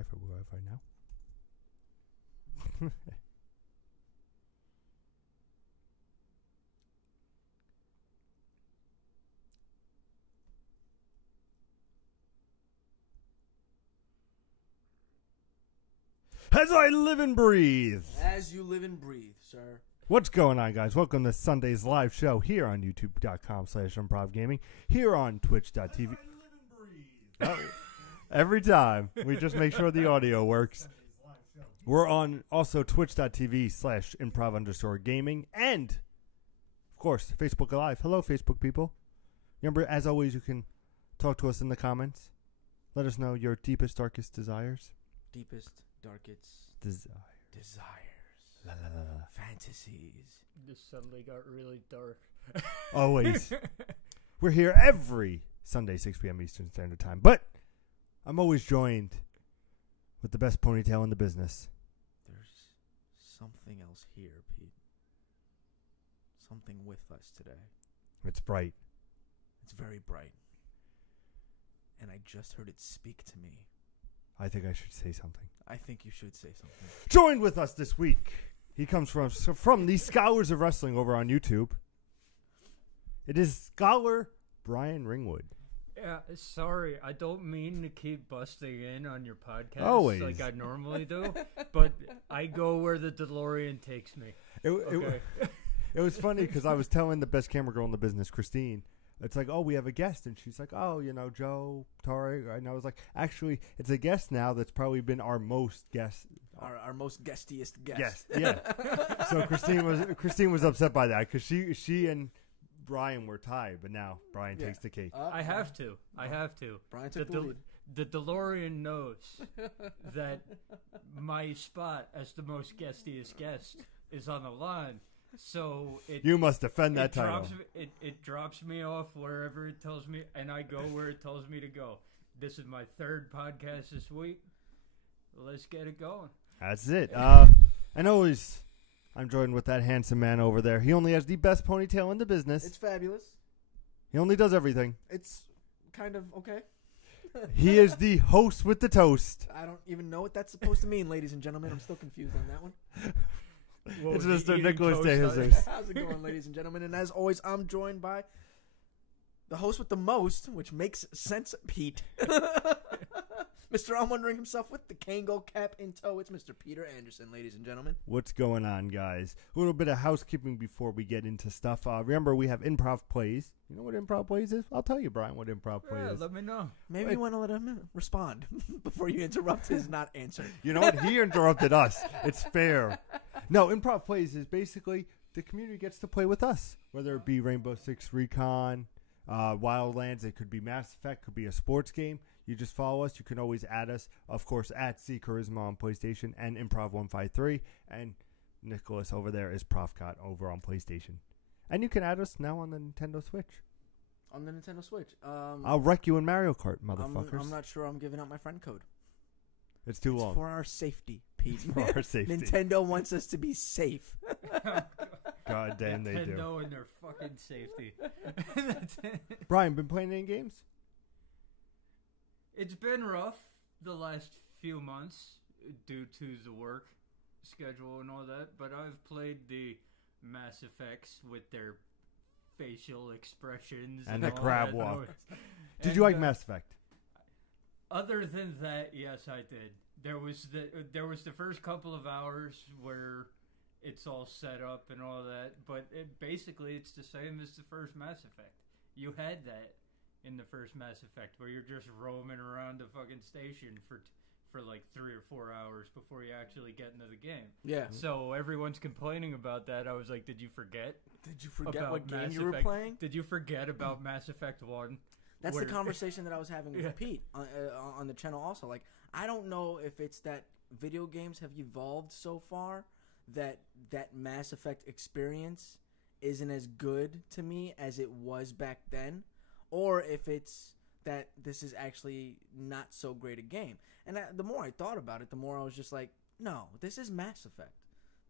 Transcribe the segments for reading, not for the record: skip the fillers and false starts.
live? Are we live right now? As I live and breathe. As you live and breathe, sir. What's going on, guys? Welcome to Sunday's live show here on youtube.com/ImprovGaming, here on twitch.tv. Oh, every time. We just make sure the audio works. We're on also twitch.tv/improv_gaming and, of course, Facebook Live. Hello, Facebook people. Remember, as always, you can talk to us in the comments. Let us know your deepest, darkest desires. Deepest, darkest desires. La, la, la, la. Fantasies. This suddenly got really dark. Always. We're here every Sunday, 6 p.m. Eastern Standard Time. But I'm always joined with the best ponytail in the business. There's something else here, Pete. Something with us today. It's bright. It's very bright. And I just heard it speak to me. I think I should say something. I think you should say something. Joined with us this week. He comes from the Scholars of Wrestling over on YouTube. It is Scholar Brian Ringwood. Yeah, sorry, I don't mean to keep busting in on your podcast Always. like I normally do, but I go where the DeLorean takes me. It was funny because I was telling the best camera girl in the business, Christine, it's like, oh, we have a guest. And she's like, oh, you know, Joe, Tori. And I was like, actually, it's a guest now that's probably been our most guest. Our most guestiest guest. Guest, yeah. So Christine was upset by that because she and Brian were tied, but now Brian takes the cake. I have to. Brian took the lead. The DeLorean knows that my spot as the most guestiest guest is on the line. So you must defend that title. It drops me off wherever it tells me, and I go where it tells me to go. This is my third podcast this week. Let's get it going. That's it. And always, I'm joined with that handsome man over there. He only has the best ponytail in the business. It's fabulous. He only does everything. It's kind of okay. He is the host with the toast. I don't even know what that's supposed to mean, ladies and gentlemen. I'm still confused on that one. It's Mr. Nicholas DeJesus. How's it going, ladies and gentlemen? And as always, I'm joined by the host with the most, which makes sense, Pete. Mr. I'm Wondering himself with the Kango cap in tow. It's Mr. Peter Anderson, ladies and gentlemen. What's going on, guys? A little bit of housekeeping before we get into stuff. Remember, we have Improv Plays. You know what Improv Plays is? I'll tell you, Brian, what Improv Plays is. Let me know. Maybe you want to let him respond before you interrupt his not answer. You know what? He interrupted us. It's fair. No, Improv Plays is basically the community gets to play with us, whether it be Rainbow Six Recon, Wildlands. It could be Mass Effect, could be a sports game. You just follow us. You can always add us, of course, at C Charisma on PlayStation and Improv153. And Nicholas over there is Profcot over on PlayStation. And you can add us now on the Nintendo Switch. On the Nintendo Switch. I'll wreck you in Mario Kart, motherfuckers. I'm not sure I'm giving out my friend code. It's too long. For our safety, Pete. For our safety. Nintendo wants us to be safe. God damn, they do. Nintendo and their fucking safety. Brian, been playing any games? It's been rough the last few months due to the work schedule and all that, but I've played the Mass Effects with their facial expressions and the all crab that walk. noise. Did you like Mass Effect? Other than that, yes, I did. There was the first couple of hours where it's all set up and all that, but basically it's the same as the first Mass Effect. You had that in the first Mass Effect, where you're just roaming around the fucking station for like 3 or 4 hours before you actually get into the game. Yeah. So everyone's complaining about that. I was like, did you forget? Did you forget about what game Mass you were Effect? playing? Did you forget about Mass Effect 1? That's the conversation that I was having with Yeah. Pete on the channel also. Like, I don't know if it's that video games have evolved so far that Mass Effect experience isn't as good to me as it was back then, or if it's that this is actually not so great a game. And the more I thought about it, the more I was just like, no, this is Mass Effect.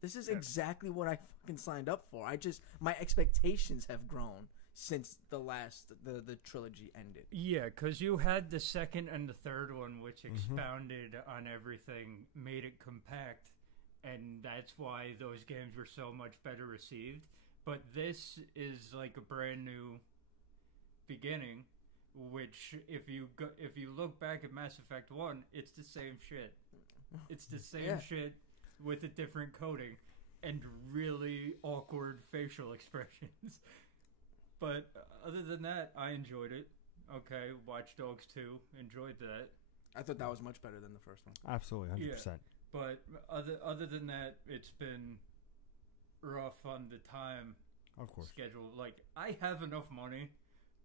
This is exactly what I fucking signed up for. My expectations have grown since the trilogy ended. Yeah, because you had the second and the third one, which expounded on everything, made it compact, and that's why those games were so much better received. But this is like a brand new beginning, which if you look back at Mass Effect 1, it's the same shit. It's the same shit with a different coding and really awkward facial expressions. But other than that, I enjoyed it. Okay, Watch Dogs 2, enjoyed that. I thought that was much better than the first one. Absolutely, 100%. Yeah, but other than that, it's been rough on the time schedule. Like, I have enough money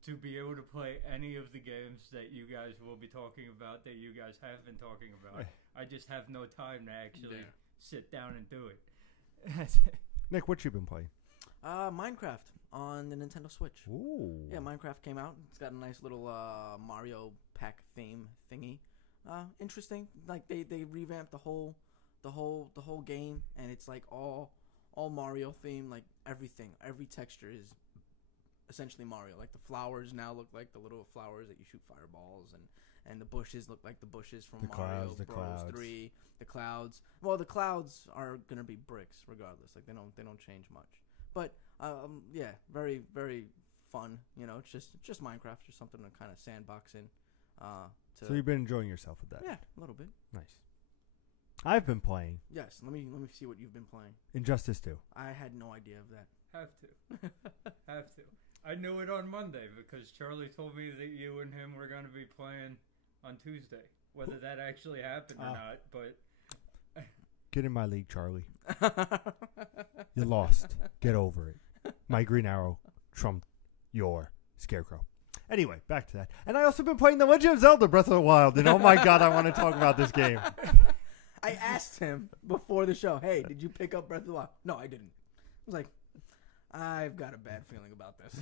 to be able to play any of the games that you guys will be talking about, that you guys have been talking about. I just have no time to actually sit down and do it. Nick, what you been playing? Minecraft on the Nintendo Switch. Ooh. Yeah, Minecraft came out. It's got a nice little Mario pack theme thingy. Interesting. Like they revamped the whole game, and it's like all Mario theme. Like everything, every texture is essentially Mario. Like the flowers now look like the little flowers that you shoot fireballs, and the bushes look like the bushes from Mario Bros. 3. The clouds. Well, the clouds are gonna be bricks regardless. Like they don't change much. But yeah, very very fun. You know, it's just Minecraft, just something to kind of sandbox in. So you've been enjoying yourself with that? Yeah, a little bit. Nice. I've been playing. Yes, let me see what you've been playing. Injustice 2. I had no idea of that. Have to. I knew it on Monday because Charlie told me that you and him were going to be playing on Tuesday. Whether that actually happened or not, but... Get in my league, Charlie. You lost. Get over it. My Green Arrow trumped your Scarecrow. Anyway, back to that. And I also been playing The Legend of Zelda Breath of the Wild, and oh my god, I want to talk about this game. I asked him before the show, hey, did you pick up Breath of the Wild? No, I didn't. I was like, I've got a bad feeling about this.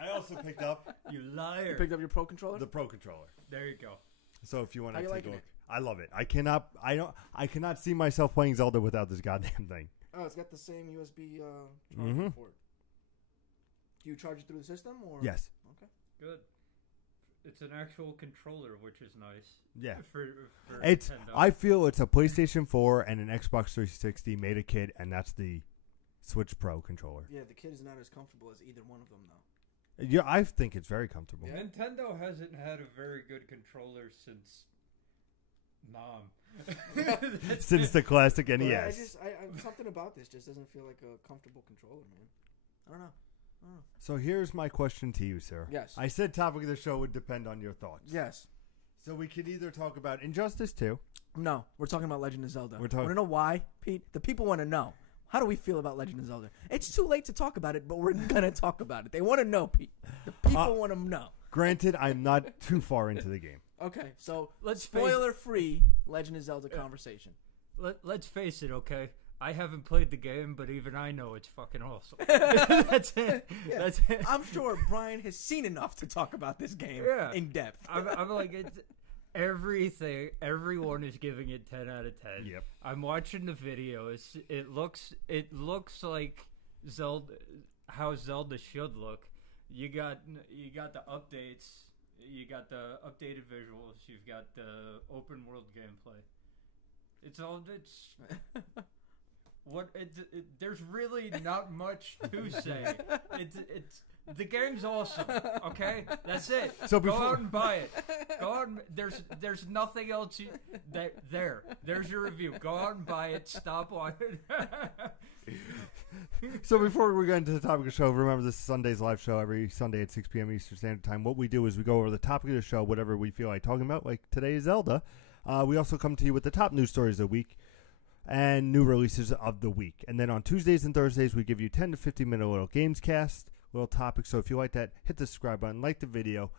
I also picked up... You liar. You picked up your Pro Controller? The Pro Controller. There you go. So if you want to take a look. It? I love it. I cannot see myself playing Zelda without this goddamn thing. Oh, it's got the same USB charging port. Do you charge it through the system or? Yes. Okay. Good. It's an actual controller, which is nice. Yeah. For it's. Nintendo. I feel it's a PlayStation 4 and an Xbox 360 made a kit, and that's the Switch Pro controller. Yeah, the kit is not as comfortable as either one of them, though. Yeah, I think it's very comfortable. Yeah. Nintendo hasn't had a very good controller since Nom. Since the classic NES. I something about this just doesn't feel like a comfortable controller, man. I don't know. So here's my question to you, sir. Yes. I said topic of the show would depend on your thoughts. Yes. So we could either talk about Injustice 2. No, we're talking about Legend of Zelda. We're talking. Want to know why, Pete? The people want to know. How do we feel about Legend of Zelda? It's too late to talk about it, but we're gonna talk about it. They want to know, Pete. The people want to know. Granted, I'm not too far into the game. Okay, so let's spoiler-free Legend of Zelda conversation. Let's face it, okay? I haven't played the game, but even I know it's fucking awesome. That's it. Yeah. That's it. I'm sure Brian has seen enough to talk about this game in depth. I'm like, it's everything. Everyone is giving it 10 out of 10. Yep. I'm watching the videos. It looks like Zelda, how Zelda should look. You got the updates. You got the updated visuals. You've got the open world gameplay. There's really not much to say. It's the game's awesome. Okay, that's it. So go out and buy it. Go out. And, there's nothing else. There's your review. Go out and buy it. Stop watching. So before we get into the topic of the show, remember this is Sunday's live show every Sunday at 6 p.m. Eastern Standard Time. What we do is we go over the topic of the show, whatever we feel like talking about, like today is Zelda. We also come to you with the top news stories of the week and new releases of the week. And then on Tuesdays and Thursdays, we give you 10 to 15 minute little games cast, little topics. So if you like that, hit the subscribe button, like the video,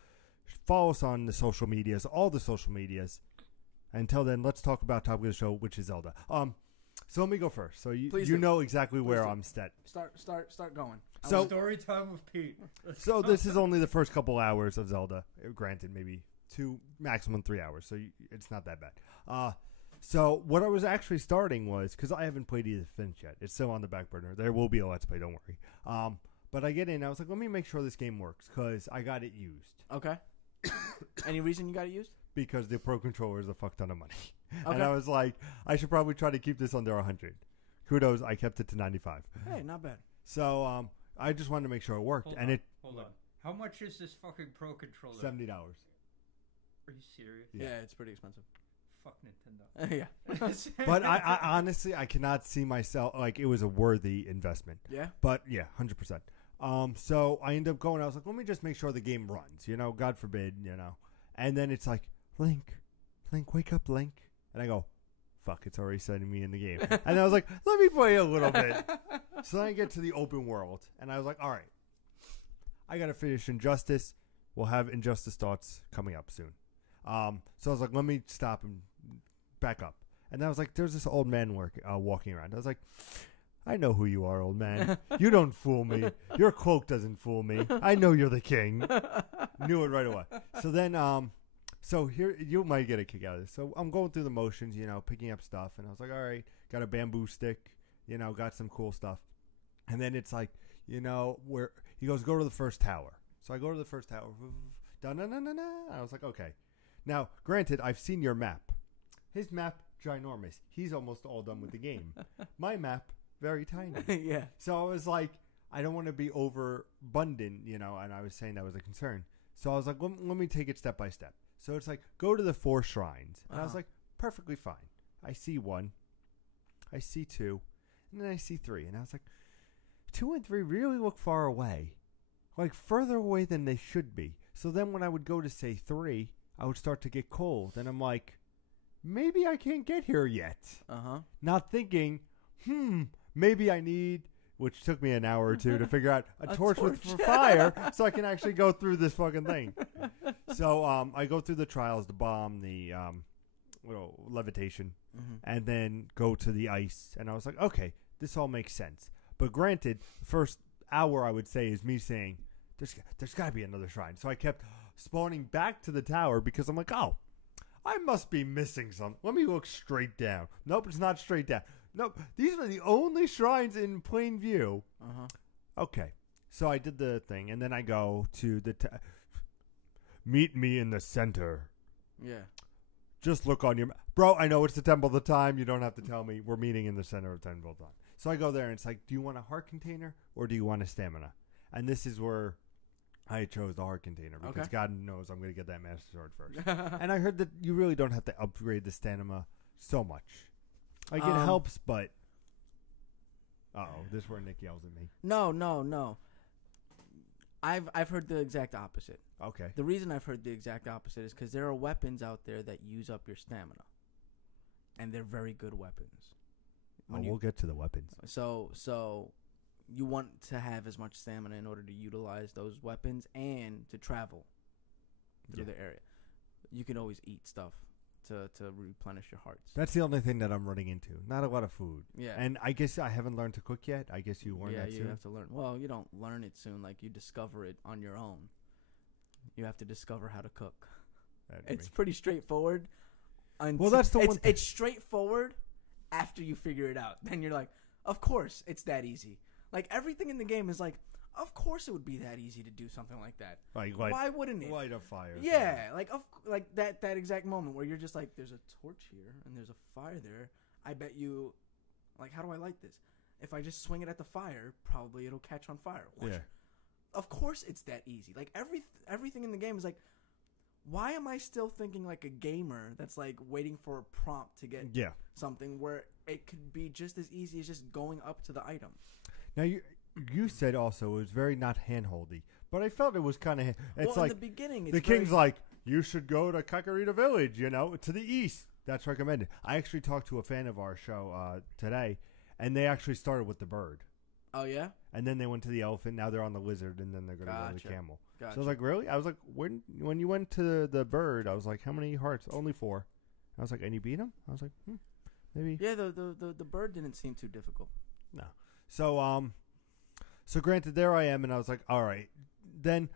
follow us on the social medias, all the social medias. Until then, let's talk about topic of the show, which is Zelda. So let me go first. So you know exactly where I'm set. Start going. So story time with Pete. So this is only the first couple hours of Zelda. Granted, maybe 2, maximum 3 hours. So it's not that bad. So what I was actually starting was, because I haven't played either Finch yet. It's still on the back burner. There will be a Let's Play, don't worry. But I get in. I was like, let me make sure this game works because I got it used. Okay. Any reason you got it used? Because the Pro Controller is a fuck ton of money. Okay. And I was like, I should probably try to keep this under 100. Kudos, I kept it to 95. Hey, not bad. So I just wanted to make sure it worked. Hold on. How much is this fucking Pro Controller? $70. Are you serious? Yeah, it's pretty expensive. Fuck Nintendo. Yeah. But I honestly, I cannot see myself, like, it was a worthy investment. Yeah? But, yeah, 100%. So I ended up going, I was like, let me just make sure the game runs, you know, God forbid, you know. And then it's like, Link, wake up, Link. And I go, fuck, it's already sending me in the game. And I was like, let me play a little bit. So then I get to the open world. And I was like, all right, I got to finish Injustice. We'll have Injustice Thoughts coming up soon. So I was like, let me stop and back up. And I was like, there's this old man walking around. I was like, I know who you are, old man. You don't fool me. Your cloak doesn't fool me. I know you're the king. Knew it right away. So then, so here, you might get a kick out of this. So I'm going through the motions, you know, picking up stuff. And I was like, all right, got a bamboo stick, you know, got some cool stuff. And then it's like, you know, where he goes, go to the first tower. So I go to the first tower. I was like, okay. Now, granted, I've seen your map. His map, ginormous. He's almost all done with the game. My map, very tiny. Yeah. So I was like, I don't want to be overabundant, you know, and I was saying that was a concern. So I was like, let me take it step by step. So it's like, go to the 4 shrines. And I was like, perfectly fine. I see 1. I see 2. And then I see 3. And I was like, 2 and 3 really look far away. Like, further away than they should be. So then when I would go to, say, 3, I would start to get cold. And I'm like, maybe I can't get here yet. Not thinking, maybe I need, which took me an hour or 2 to figure out, a torch for fire so I can actually go through this fucking thing. So I go through the trials, the bomb, the levitation, and then go to the ice. And I was like, okay, this all makes sense. But granted, the first hour, I would say, is me saying, there's got to be another shrine. So I kept spawning back to the tower because I'm like, oh, I must be missing something. Let me look straight down. Nope, it's not straight down. Nope, these are the only shrines in plain view. Okay, so I did the thing, and then I go to the meet me in the center. Yeah. Just look on your map. Bro, I know it's the Temple of the Time. You don't have to tell me. We're meeting in the center of Temple of the Time. So I go there, and it's like, do you want a heart container, or do you want a stamina? And this is where I chose the heart container, because God knows I'm going to get that Master Sword first. And I heard that you really don't have to upgrade the stamina so much. Like, it helps, but... Uh-oh, this is where Nick yells at me. No. I've heard the exact opposite. Okay. The reason I've heard the exact opposite is because there are weapons out there that use up your stamina. And they're very good weapons. We'll get to the weapons. So you want to have as much stamina in order to utilize those weapons and to travel through the area. You can always eat stuff to replenish your hearts. That's the only thing that I'm running into. Not a lot of food. Yeah. And I guess I haven't learned to cook yet. I guess you learn that soon. Yeah, you have to learn. Well, you don't learn it soon. Like, you discover it on your own. You have to discover how to cook. It's pretty straightforward. Well, that's the one. It's straightforward after you figure it out. Then you're like, of course it's that easy. Like, everything in the game is like, of course it would be that easy to do something like that. Like why wouldn't it? Light a fire. Yeah, like that exact moment where you're just like, there's a torch here and there's a fire there. I bet you, like, how do I light this? If I just swing it at the fire, probably it'll catch on fire. Yeah. Of course it's that easy. Like, everything in the game is like, why am I still thinking like a gamer that's like waiting for a prompt to get something where it could be just as easy as just going up to the item? Now, you said also it was very not handholdy, but I felt it was kind of. It's like in the beginning, it's the king's like, you should go to Kakarita Village, you know, to the east. That's recommended. I actually talked to a fan of our show today, and they actually started with the bird. Oh yeah. And then they went to the elephant. Now they're on the lizard, and then they're going to go to the camel. Gotcha. So I was like, really? I was like, when you went to the bird, I was like, how many hearts? Only 4. I was like, and you beat him? I was like, maybe. Yeah, the bird didn't seem too difficult. No. So granted, there I am, and I was like, all right. Then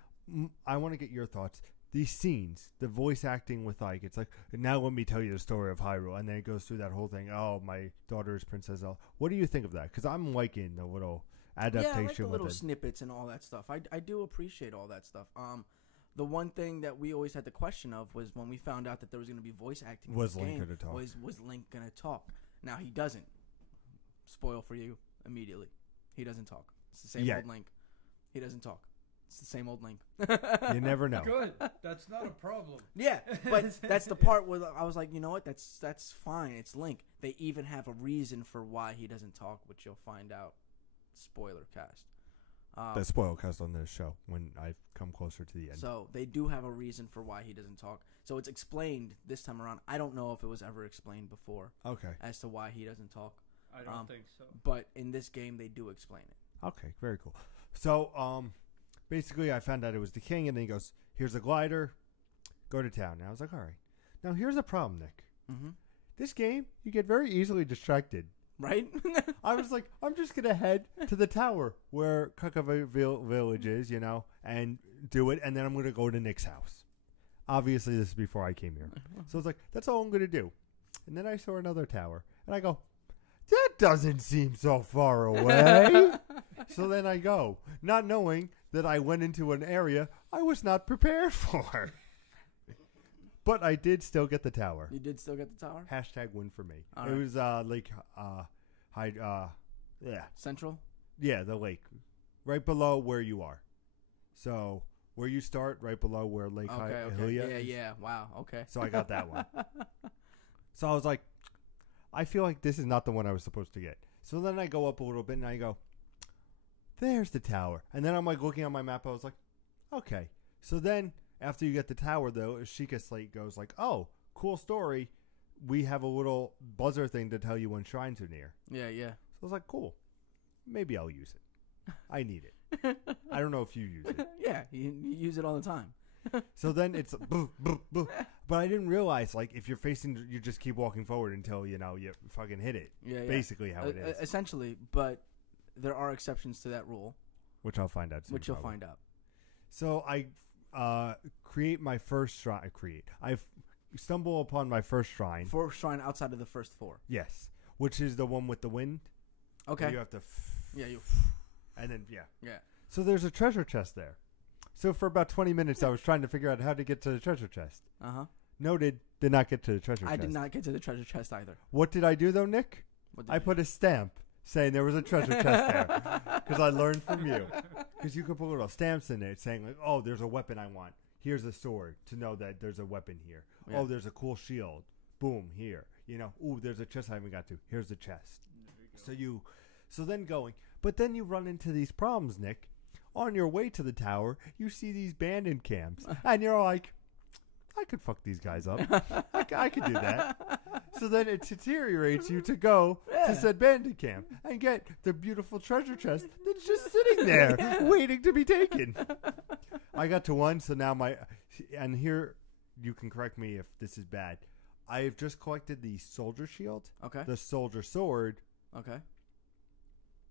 I want to get your thoughts. These scenes, the voice acting with Ike, it's like, now let me tell you the story of Hyrule. And then it goes through that whole thing. Oh, my daughter is Princess Zelda. What do you think of that? Because I'm liking the little adaptation Yeah, I like the with little it. snippets and all that stuff. I do appreciate all that stuff. The one thing that we always had the question of was when we found out that there was going to be voice acting. Was in this Link game, gonna talk? Was Link going to talk? Now he doesn't. Spoil for you immediately. He doesn't talk. It's the same old Link. He doesn't talk. It's the same old Link. You never know. Good. That's not a problem. Yeah, but that's the part where I was like, you know what? That's fine. It's Link. They even have a reason for why he doesn't talk, which you'll find out. Spoiler cast. The spoil cast on this show when I come closer to the end. So they do have a reason for why he doesn't talk. So it's explained this time around. I don't know if it was ever explained before. Okay. As to why he doesn't talk. I don't think so. But in this game, they do explain it. Okay, very cool. So, basically, I found out it was the king, and then he goes, "Here's a glider, go to town." And I was like, "All right." Now, here's a problem, Nick. Mm-hmm. This game, you get very easily distracted. Right? I was like, I'm just gonna head to the tower where Cuckaville Village is, and do it, and then I'm gonna go to Nick's house. Obviously, this is before I came here, so I was like, that's all I'm gonna do. And then I saw another tower, and I go, that doesn't seem so far away. So then I go, not knowing that I went into an area I was not prepared for. But I did still get the tower. You did still get the tower? Hashtag win for me. All it right. was Central? Yeah, the lake. Right below where you are. So where you start, right below where Lake Hylia is. Yeah. Wow. Okay. So I got that one. So I was like, I feel like this is not the one I was supposed to get. So then I go up a little bit and I go, there's the tower. And then I'm like looking on my map. I was like, okay. So then after you get the tower, though, Sheikah Slate goes like, oh, cool story. We have a little buzzer thing to tell you when shrines are near. Yeah. So I was like, cool. Maybe I'll use it. I need it. I don't know if you use it. Yeah, you use it all the time. So then it's boo, boo, boo. But I didn't realize, like, if you're facing, you just keep walking forward until, you fucking hit it. Yeah. Basically how it is. Essentially, but there are exceptions to that rule. Which I'll find out soon. Which you'll find out. So I create my first shrine. I stumble upon my first shrine. First shrine outside of the first four. Yes. Which is the one with the wind. Okay. You have to... you... And then, yeah. Yeah. So there's a treasure chest there. So for about 20 minutes, I was trying to figure out how to get to the treasure chest. Uh-huh. Noted, did not get to the treasure chest. I did not get to the treasure chest either. What did I do, though, Nick? I put a stamp saying there was a treasure chest there. Because I learned from you. Because you could put little stamps in it saying, like, oh, there's a weapon I want. Here's a sword to know that there's a weapon here. Yeah. Oh, there's a cool shield. Boom, here. Ooh, there's a chest I haven't got to. Here's the chest. So then going. But then you run into these problems, Nick. On your way to the tower, you see these bandit camps. And you're like, I could fuck these guys up. I could do that. So then it deteriorates you to go to said bandit camp and get the beautiful treasure chest that's just sitting there waiting to be taken. I got to one, so now and here you can correct me if this is bad. I've just collected the soldier shield, the soldier sword,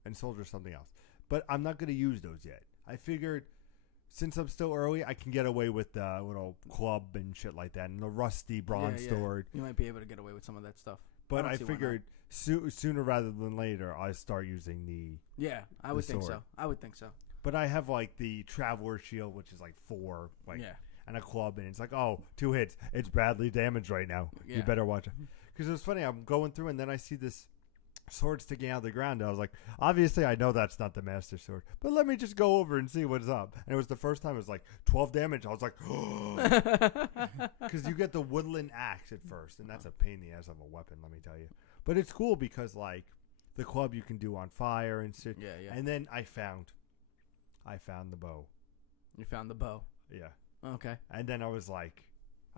and soldier something else. But I'm not going to use those yet. I figured since I'm still early, I can get away with the little club and shit like that and the rusty bronze sword. You might be able to get away with some of that stuff. But I figured sooner rather than later, I start using the Yeah, I would think sword. so. I would think so. But I have like the traveler shield, which is like 4, and a club, and it's like, oh, 2 hits. It's badly damaged right now. Yeah. You better watch it. Because it was funny. I'm going through, and then I see this sword sticking out of the ground. And I was like, obviously, I know that's not the master sword, but let me just go over and see what's up. And it was the first time it was like 12 damage. I was like, because you get the woodland axe at first, and that's a pain in the ass of a weapon, let me tell you. But it's cool because like the club you can do on fire and shit. Yeah. And then I found the bow. You found the bow. Yeah. Okay. And then I was like,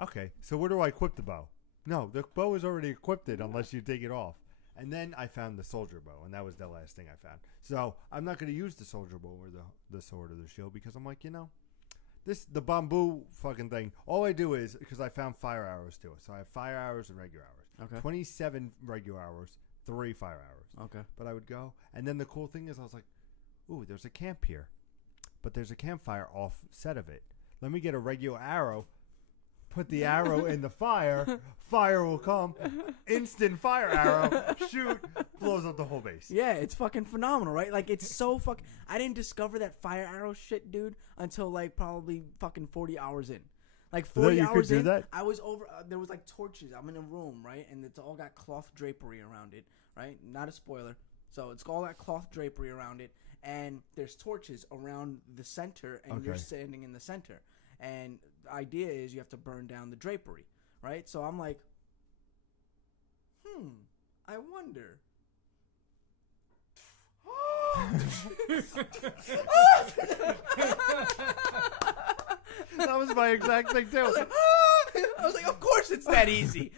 okay, so where do I equip the bow? No, the bow is already equipped unless you take it off. And then I found the soldier bow, and that was the last thing I found. So I'm not going to use the soldier bow or the sword or the shield because I'm like, the bamboo fucking thing. All I do is, because I found fire arrows too. So I have fire arrows and regular arrows. Okay. 27 regular arrows, 3 fire arrows. Okay. But I would go. And then the cool thing is I was like, ooh, there's a camp here. But there's a campfire offset of it. Let me get a regular arrow, put the arrow in the fire. Fire will come. Instant fire arrow. Shoot. Blows up the whole base. Yeah, it's fucking phenomenal, right? Like, it's so I didn't discover that fire arrow shit, dude, until, like, probably fucking 40 hours in. Like, 40 hours in, I was over, there was, like, torches. I'm in a room, right? And it's all got cloth drapery around it, right? Not a spoiler. So, it's all that cloth drapery around it. And there's torches around the center, and you're standing in the center. And the idea is you have to burn down the drapery, right? So I'm like, I wonder. That was my exact thing too. I was like, of course it's that easy.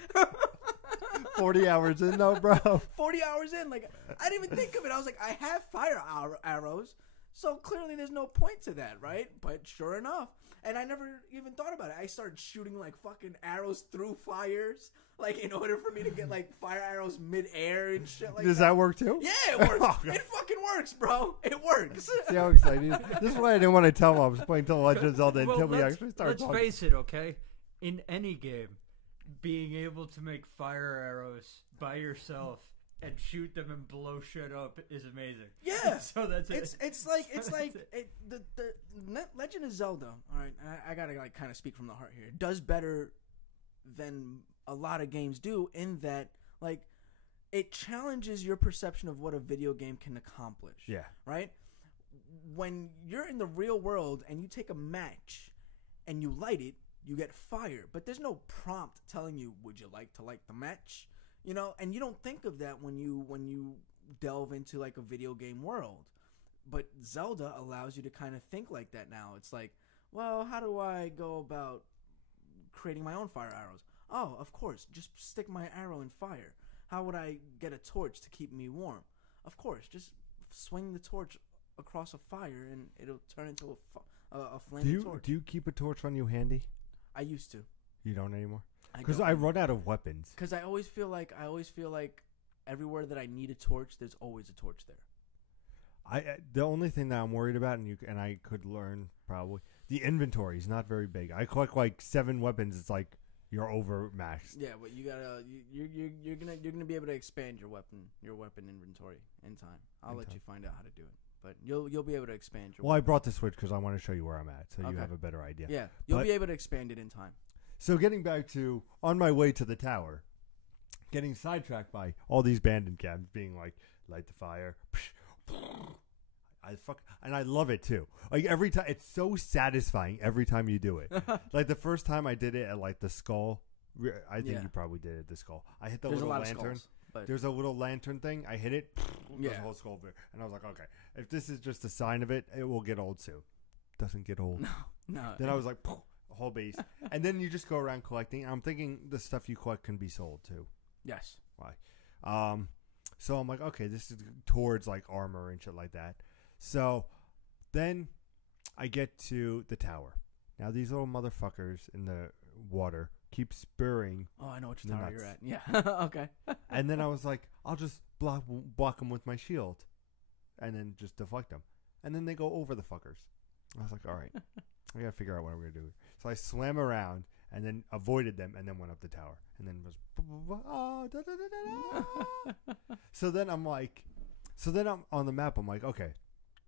40 hours in though, bro. 40 hours in, like, I didn't even think of it. I was like, I have fire arrows, so clearly there's no point to that, right? But sure enough, and I never even thought about it. I started shooting, like, fucking arrows through fires, like, in order for me to get, like, fire arrows mid-air and shit like that. Does that work too? Yeah, it works. It fucking works, bro. It works. See how excited? This is why I didn't want to tell him I was playing Legend of Zelda until we actually started talking. Let's face it, okay? In any game, being able to make fire arrows by yourself and shoot them and blow shit up is amazing. Yeah. So that's it. It's like the Legend of Zelda. All right, I gotta, like, kind of speak from the heart here. It does better than a lot of games do in that, like, it challenges your perception of what a video game can accomplish. Yeah. Right. When you're in the real world and you take a match and you light it, you get fire, but there's no prompt telling you, would you like to light the match? You know, and you don't think of that when you delve into, like, a video game world. But Zelda allows you to kind of think like that now. It's like, well, how do I go about creating my own fire arrows? Oh, of course, just stick my arrow in fire. How would I get a torch to keep me warm? Of course, just swing the torch across a fire and it'll turn into a flaming torch. Do you keep a torch on you handy? I used to. You don't anymore? Because I run out of weapons. Because I always feel like everywhere that I need a torch, there's always a torch there. The only thing that I'm worried about, and I could learn probably, the inventory is not very big. I collect like 7 weapons. It's like you're over maxed. Yeah, but you gotta you're gonna be able to expand your weapon inventory in time. I'll let you find out how to do it. But you'll be able to expand your. Well, I brought the Switch because I want to show you where I'm at, so you have a better idea. Yeah, you'll be able to expand it in time. So getting back to on my way to the tower, getting sidetracked by all these bandit camps being like, light the fire. I love it too. Like every time, it's so satisfying every time you do it. Like the first time I did it at like the skull. I think you probably did it at the skull. I hit the little lantern. There's a little lantern thing. I hit it. There's a whole skull there. And I was like, okay, if this is just a sign of it, it will get old soon. Doesn't get old. No. Then I was like, a whole base. And then you just go around collecting. I'm thinking the stuff you collect can be sold too. Yes. Why? So I'm like, okay, this is towards like armor and shit like that. So then I get to the tower. Now these little motherfuckers in the water keep spurring. Oh, I know which tower you're at. Yeah. Okay. And then I was like, I'll just block them with my shield and then just deflect them. And then they go over the fuckers. I was like, all right, I got to figure out what I'm going to do. So I swam around and then avoided them and then went up the tower. And then was, so then I'm on the map. I'm like, okay,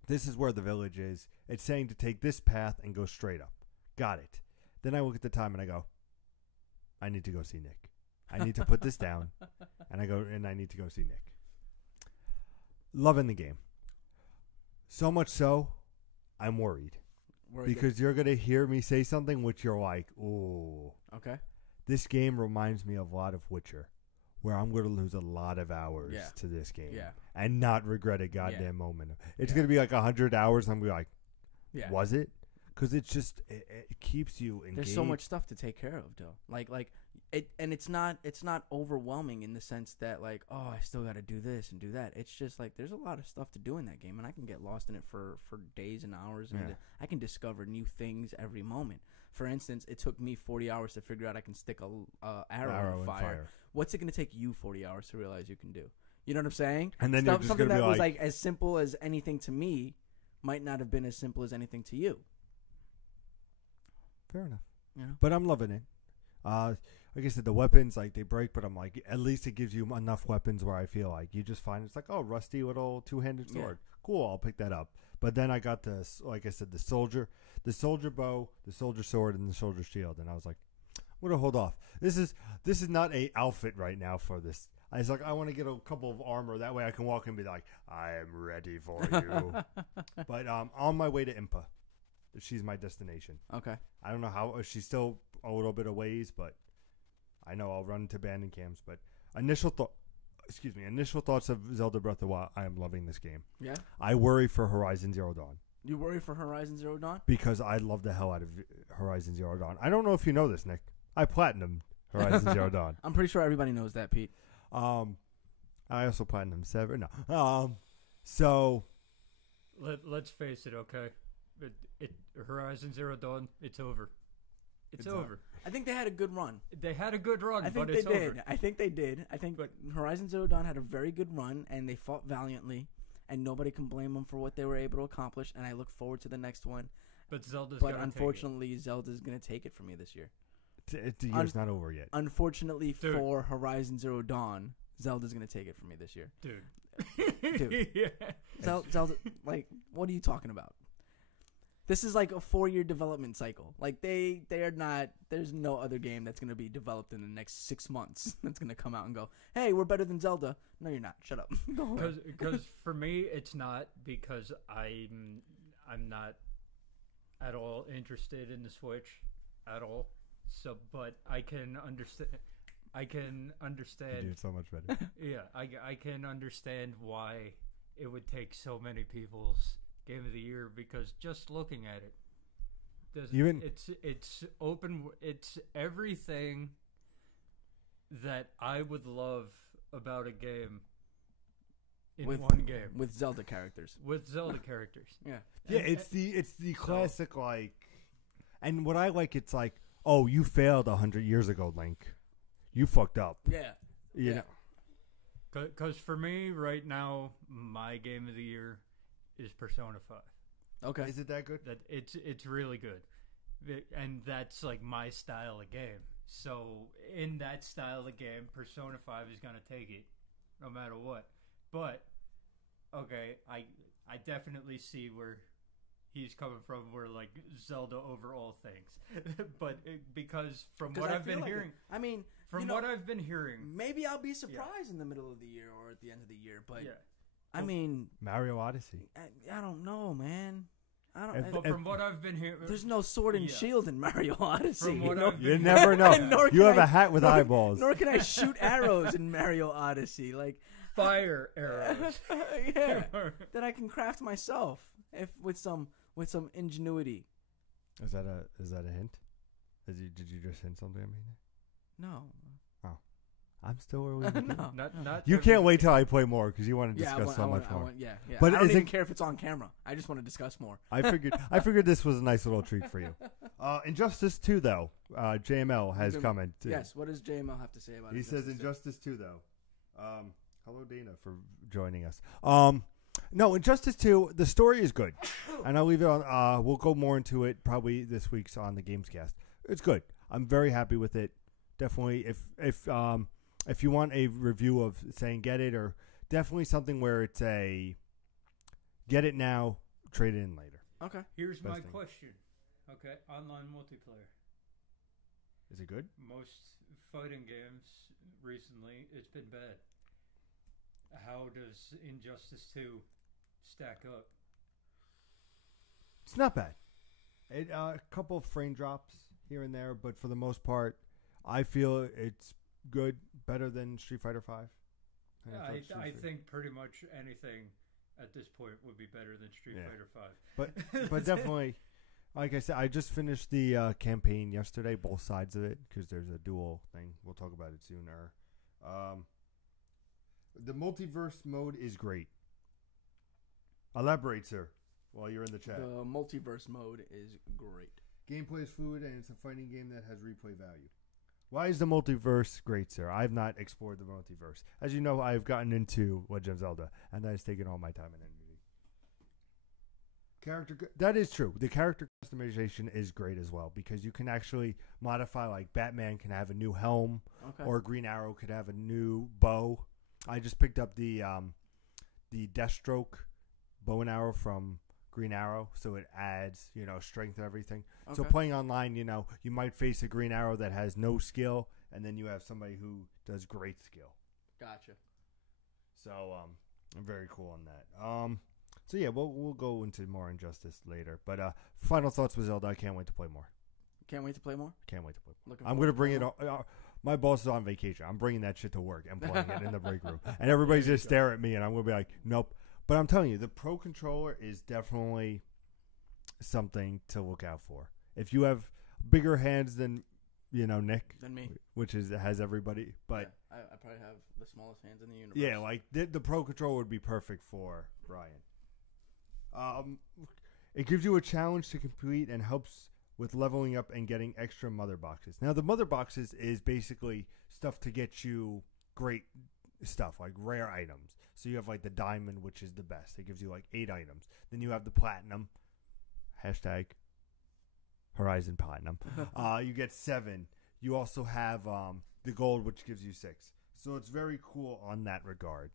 this is where the village is. It's saying to take this path and go straight up. Got it. Then I look at the time and I go, I need to go see Nick. I need to put this down. And I need to go see Nick. Loving the game. So much so, I'm worried. Because you're going to hear me say something which you're like, ooh. Okay. This game reminds me of a lot of Witcher, where I'm going to lose a lot of hours to this game and not regret a goddamn moment. It's going to be like 100 hours, and I'm going to be like, was it? Because it's just, it keeps you engaged. There's so much stuff to take care of, though. Like it, and it's not overwhelming in the sense that, like, oh, I still got to do this and do that. It's just like there's a lot of stuff to do in that game, and I can get lost in it for days and hours, and I can discover new things every moment. For instance, it took me 40 hours to figure out I can stick a arrow in fire. What's it going to take you 40 hours to realize you can do? You know what I'm saying? And then something that was like as simple as anything to me might not have been as simple as anything to you. Fair enough. You know? But I'm loving it. Like I said, the weapons, like, they break, but I'm like, at least it gives you enough weapons where I feel like you just find it's like, oh, rusty little two-handed sword. Yeah. Cool, I'll pick that up. But then I got like I said, the soldier bow, the soldier sword, and the soldier shield, and I was like, I'm gonna hold off. This is not a outfit right now for this. I was like, I want to get a couple of armor. That way I can walk in and be like, I am ready for you. But on my way to Impa. She's my destination. Okay. I don't know how. She's still a little bit of ways, but I know I'll run to abandoned camps. But initial thoughts of Zelda Breath of the Wild. I am loving this game. Yeah. I worry for Horizon Zero Dawn. You worry for Horizon Zero Dawn? Because I love the hell out of Horizon Zero Dawn. I don't know if you know this, Nick. I platinumed Horizon Zero Dawn. I'm pretty sure everybody knows that, Pete. I also platinum 7. No. So let's face it, okay? Horizon Zero Dawn, it's over. It's over. I think they had a good run. They had a good run, I think but they it's did. over. I think they did. I think Horizon Zero Dawn had a very good run, and they fought valiantly, and nobody can blame them for what they were able to accomplish, and I look forward to the next one. But unfortunately, Zelda's going to take it from me this year. The year's not over yet. Unfortunately for Horizon Zero Dawn, Zelda's going to take it from me this year. Dude. Yeah. Zelda, like, what are you talking about? This is like a 4-year development cycle. Like, they are not, there's no other game that's going to be developed in the next 6 months that's going to come out and go, hey, we're better than Zelda. No, you're not. Shut up. Because for me, it's not, because I'm not at all interested in the Switch at all. So, but I can understand. You do it so much better. Yeah, I can understand why it would take so many people's Game of the Year, because just looking at it, it's open. It's everything that I would love about a game in one game with Zelda characters. Yeah. Yeah, it's the classic like, and what I like, it's like, oh, you failed 100 years ago, Link. You fucked up. Yeah. You know. Because for me, right now, my Game of the Year is Persona 5. Okay. Is it that good? It's really good. And that's like my style of game. So in that style of game, Persona 5 is going to take it no matter what. But, okay, I definitely see where he's coming from, where like Zelda over all things. But because from what I've been hearing, what I've been hearing, maybe I'll be surprised in the middle of the year or at the end of the year. But I Mario Odyssey. I don't know, man. But from what I've been hearing, there's no sword and shield in Mario Odyssey. You never know. You have a hat with eyeballs. Nor can I shoot arrows in Mario Odyssey, like fire arrows. Yeah, that I can craft myself with some ingenuity. Is that a hint? Did you just hint something at me? No. Oh, I'm still early. No. Not you can't wait till I play more because you want to discuss so much more. Yeah. But I don't even care if it's on camera. I just want to discuss more. I figured this was a nice little treat for you. Injustice 2, though. JML has commented. Yes. What does JML have to say about it? He says Injustice 2, though. Hello, Dana, for joining us. No, Injustice 2, the story is good. And I'll leave it on. We'll go more into it probably this week's on the Gamescast. It's good. I'm very happy with it. Definitely, if you want a review of saying get it, or definitely something where it's a get it now, trade it in later. Okay. Here's my question. Okay, online multiplayer. Is it good? Most fighting games recently, it's been bad. How does Injustice 2 stack up? It's not bad. A couple of frame drops here and there, but for the most part, I feel it's good, better than Street Fighter 5. I think pretty much anything at this point would be better than Street Fighter 5. But definitely, like I said, I just finished the campaign yesterday, both sides of it, because there's a dual thing. We'll talk about it sooner. The multiverse mode is great. Elaborate, sir, while you're in the chat. The multiverse mode is great. Gameplay is fluid, and it's a fighting game that has replay value. Why is the multiverse great, sir? I've not explored the multiverse. As you know, I've gotten into Legend of Zelda, and that has taken all my time and That is true. The character customization is great as well because you can actually modify. Like Batman can have a new helm, or Green Arrow could have a new bow. I just picked up the Deathstroke bow and arrow from Green Arrow, so it adds strength and everything. Okay. So playing online, you might face a Green Arrow that has no skill, and then you have somebody who does great skill. Gotcha. So I'm very cool on that. So yeah, we'll go into more Injustice later. But final thoughts with Zelda. I can't wait to play more. Can't wait to play more? Can't wait to play more. I'm going to bring it on. My boss is on vacation. I'm bringing that shit to work and playing it in the break room. And everybody's going to stare at me, and I'm going to be like, nope. But I'm telling you, the Pro Controller is definitely something to look out for. If you have bigger hands than, Nick. Than me. Which has everybody. But yeah, I probably have the smallest hands in the universe. Yeah, like the Pro Controller would be perfect for Brian. It gives you a challenge to complete and helps with leveling up and getting extra mother boxes. Now, the mother boxes is basically stuff to get you great stuff, like rare items. So you have like the diamond, which is the best. It gives you like 8 items. Then you have the platinum. Hashtag Horizon Platinum. You get 7. You also have the gold, which gives you 6. So it's very cool on that regard.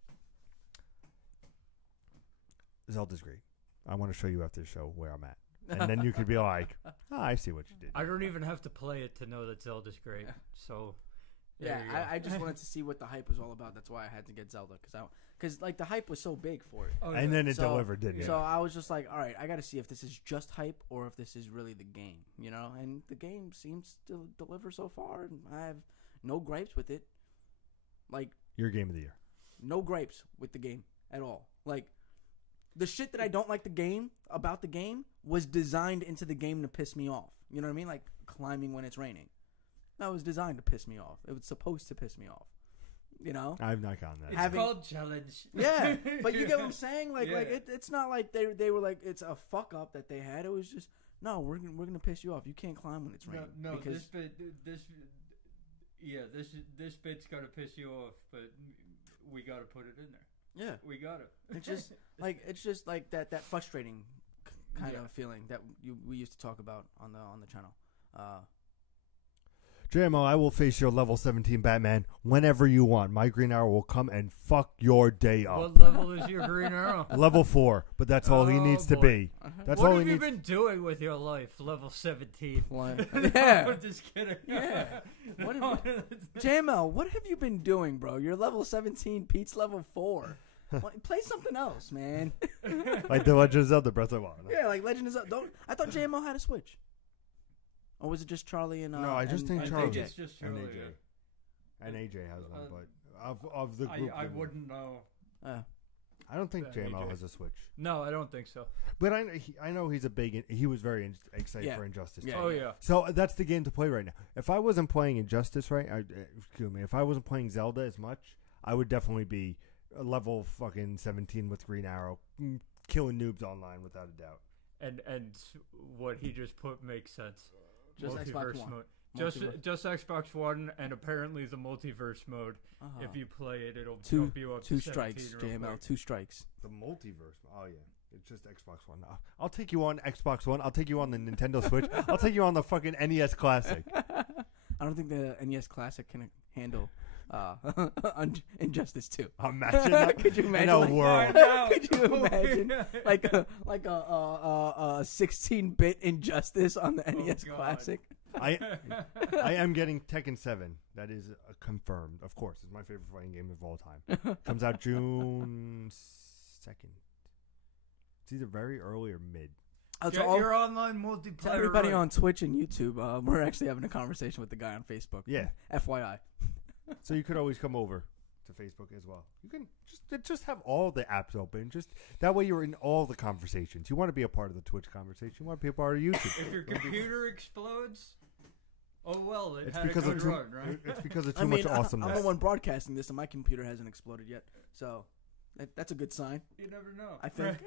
Zelda's great. I want to show you after the show where I'm at. And then you could be like, I see what you did. I don't even have to play it to know that Zelda's great. So, yeah, I just wanted to see what the hype was all about. That's why I had to get Zelda. Because like, the hype was so big for it. Oh, and then it delivered, didn't it? So I was just like, all right, I got to see if this is just hype or if this is really the game, And the game seems to deliver so far. And I have no gripes with it. Like, your game of the year. No gripes with the game at all. Like, the shit that I don't like about the game was designed into the game to piss me off. You know what I mean? Like climbing when it's raining. That was designed to piss me off. It was supposed to piss me off. I've not gotten that. It's called challenge. Yeah, but you get what I'm saying? Like, it's not like they were like it's a fuck up that they had. It was just no, we're gonna piss you off. You can't climb when it's raining. No, because this bit's gonna piss you off, but we gotta put it in there. Yeah, we got it. It's just like that frustrating kind of feeling that we used to talk about on the channel. JMO, I will face your level 17 Batman whenever you want. My Green Arrow will come and fuck your day up. What level is your Green Arrow? Level 4, but that's all he needs to be. That's what all have you been doing with your life? Level 17. Yeah. I'm just kidding. Yeah. JML, what have you been doing, bro? You're level 17. Pete's level 4. Play something else, man. Like the Legend of Zelda Breath of the Wild. Yeah, like Legend of Zelda. I thought JML had a Switch. Or was it just Charlie and no, I just think Charlie. It's just Charlie. And AJ has one, but of the group, I wouldn't know. I don't think JML has a Switch. No, I don't think so. But I know he's he was very excited for Injustice. Yeah. Oh yeah. So that's the game to play right now. If I wasn't playing Injustice if I wasn't playing Zelda as much, I would definitely be a level fucking 17 with Green Arrow, killing noobs online without a doubt. And what he just put makes sense. Just Xbox One. Just Xbox One, and apparently the multiverse mode. If you play it, it'll bump you up to 2 strikes, JML. 2 strikes. The multiverse. Oh yeah, it's just Xbox One. I'll take you on Xbox One. I'll take you on the Nintendo Switch. I'll take you on the fucking NES Classic. I don't think the NES Classic can handle Injustice 2. Imagine that. Could you imagine? In a world. Could you imagine like a 16-bit Injustice on the NES God. Classic? I am getting Tekken 7. That is confirmed. Of course, it's my favorite fighting game of all time. Comes out June 2nd. It's either very early or mid. Get your online multiplayer. To everybody on Twitch and YouTube, we're actually having a conversation with the guy on Facebook. Yeah. FYI. So you could always come over to Facebook as well. You can just have all the apps open. Just that way you're in all the conversations. You want to be a part of the Twitch conversation. You want to be a part of YouTube. If your computer explodes, oh well, it's had because a good run, right? It's because of too much awesomeness. I'm the one broadcasting this, and my computer hasn't exploded yet. So that's a good sign. You never know. I think.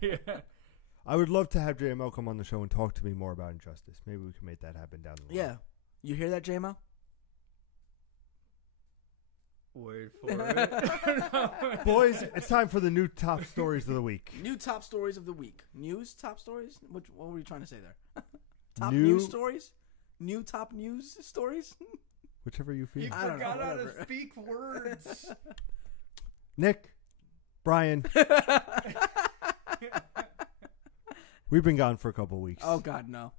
Yeah. I would love to have JML come on the show and talk to me more about Injustice. Maybe we can make that happen down the line. Yeah. You hear that, JML? Wait for it. Boys, it's time for the new top stories of the week. New top stories of the week. News top stories? What were you trying to say there? Top New- news stories? New top news stories? Whichever you feel. You I don't know, forgot how to whatever. speak words. Nick, Brian, we've been gone for a couple weeks. Oh, God, no.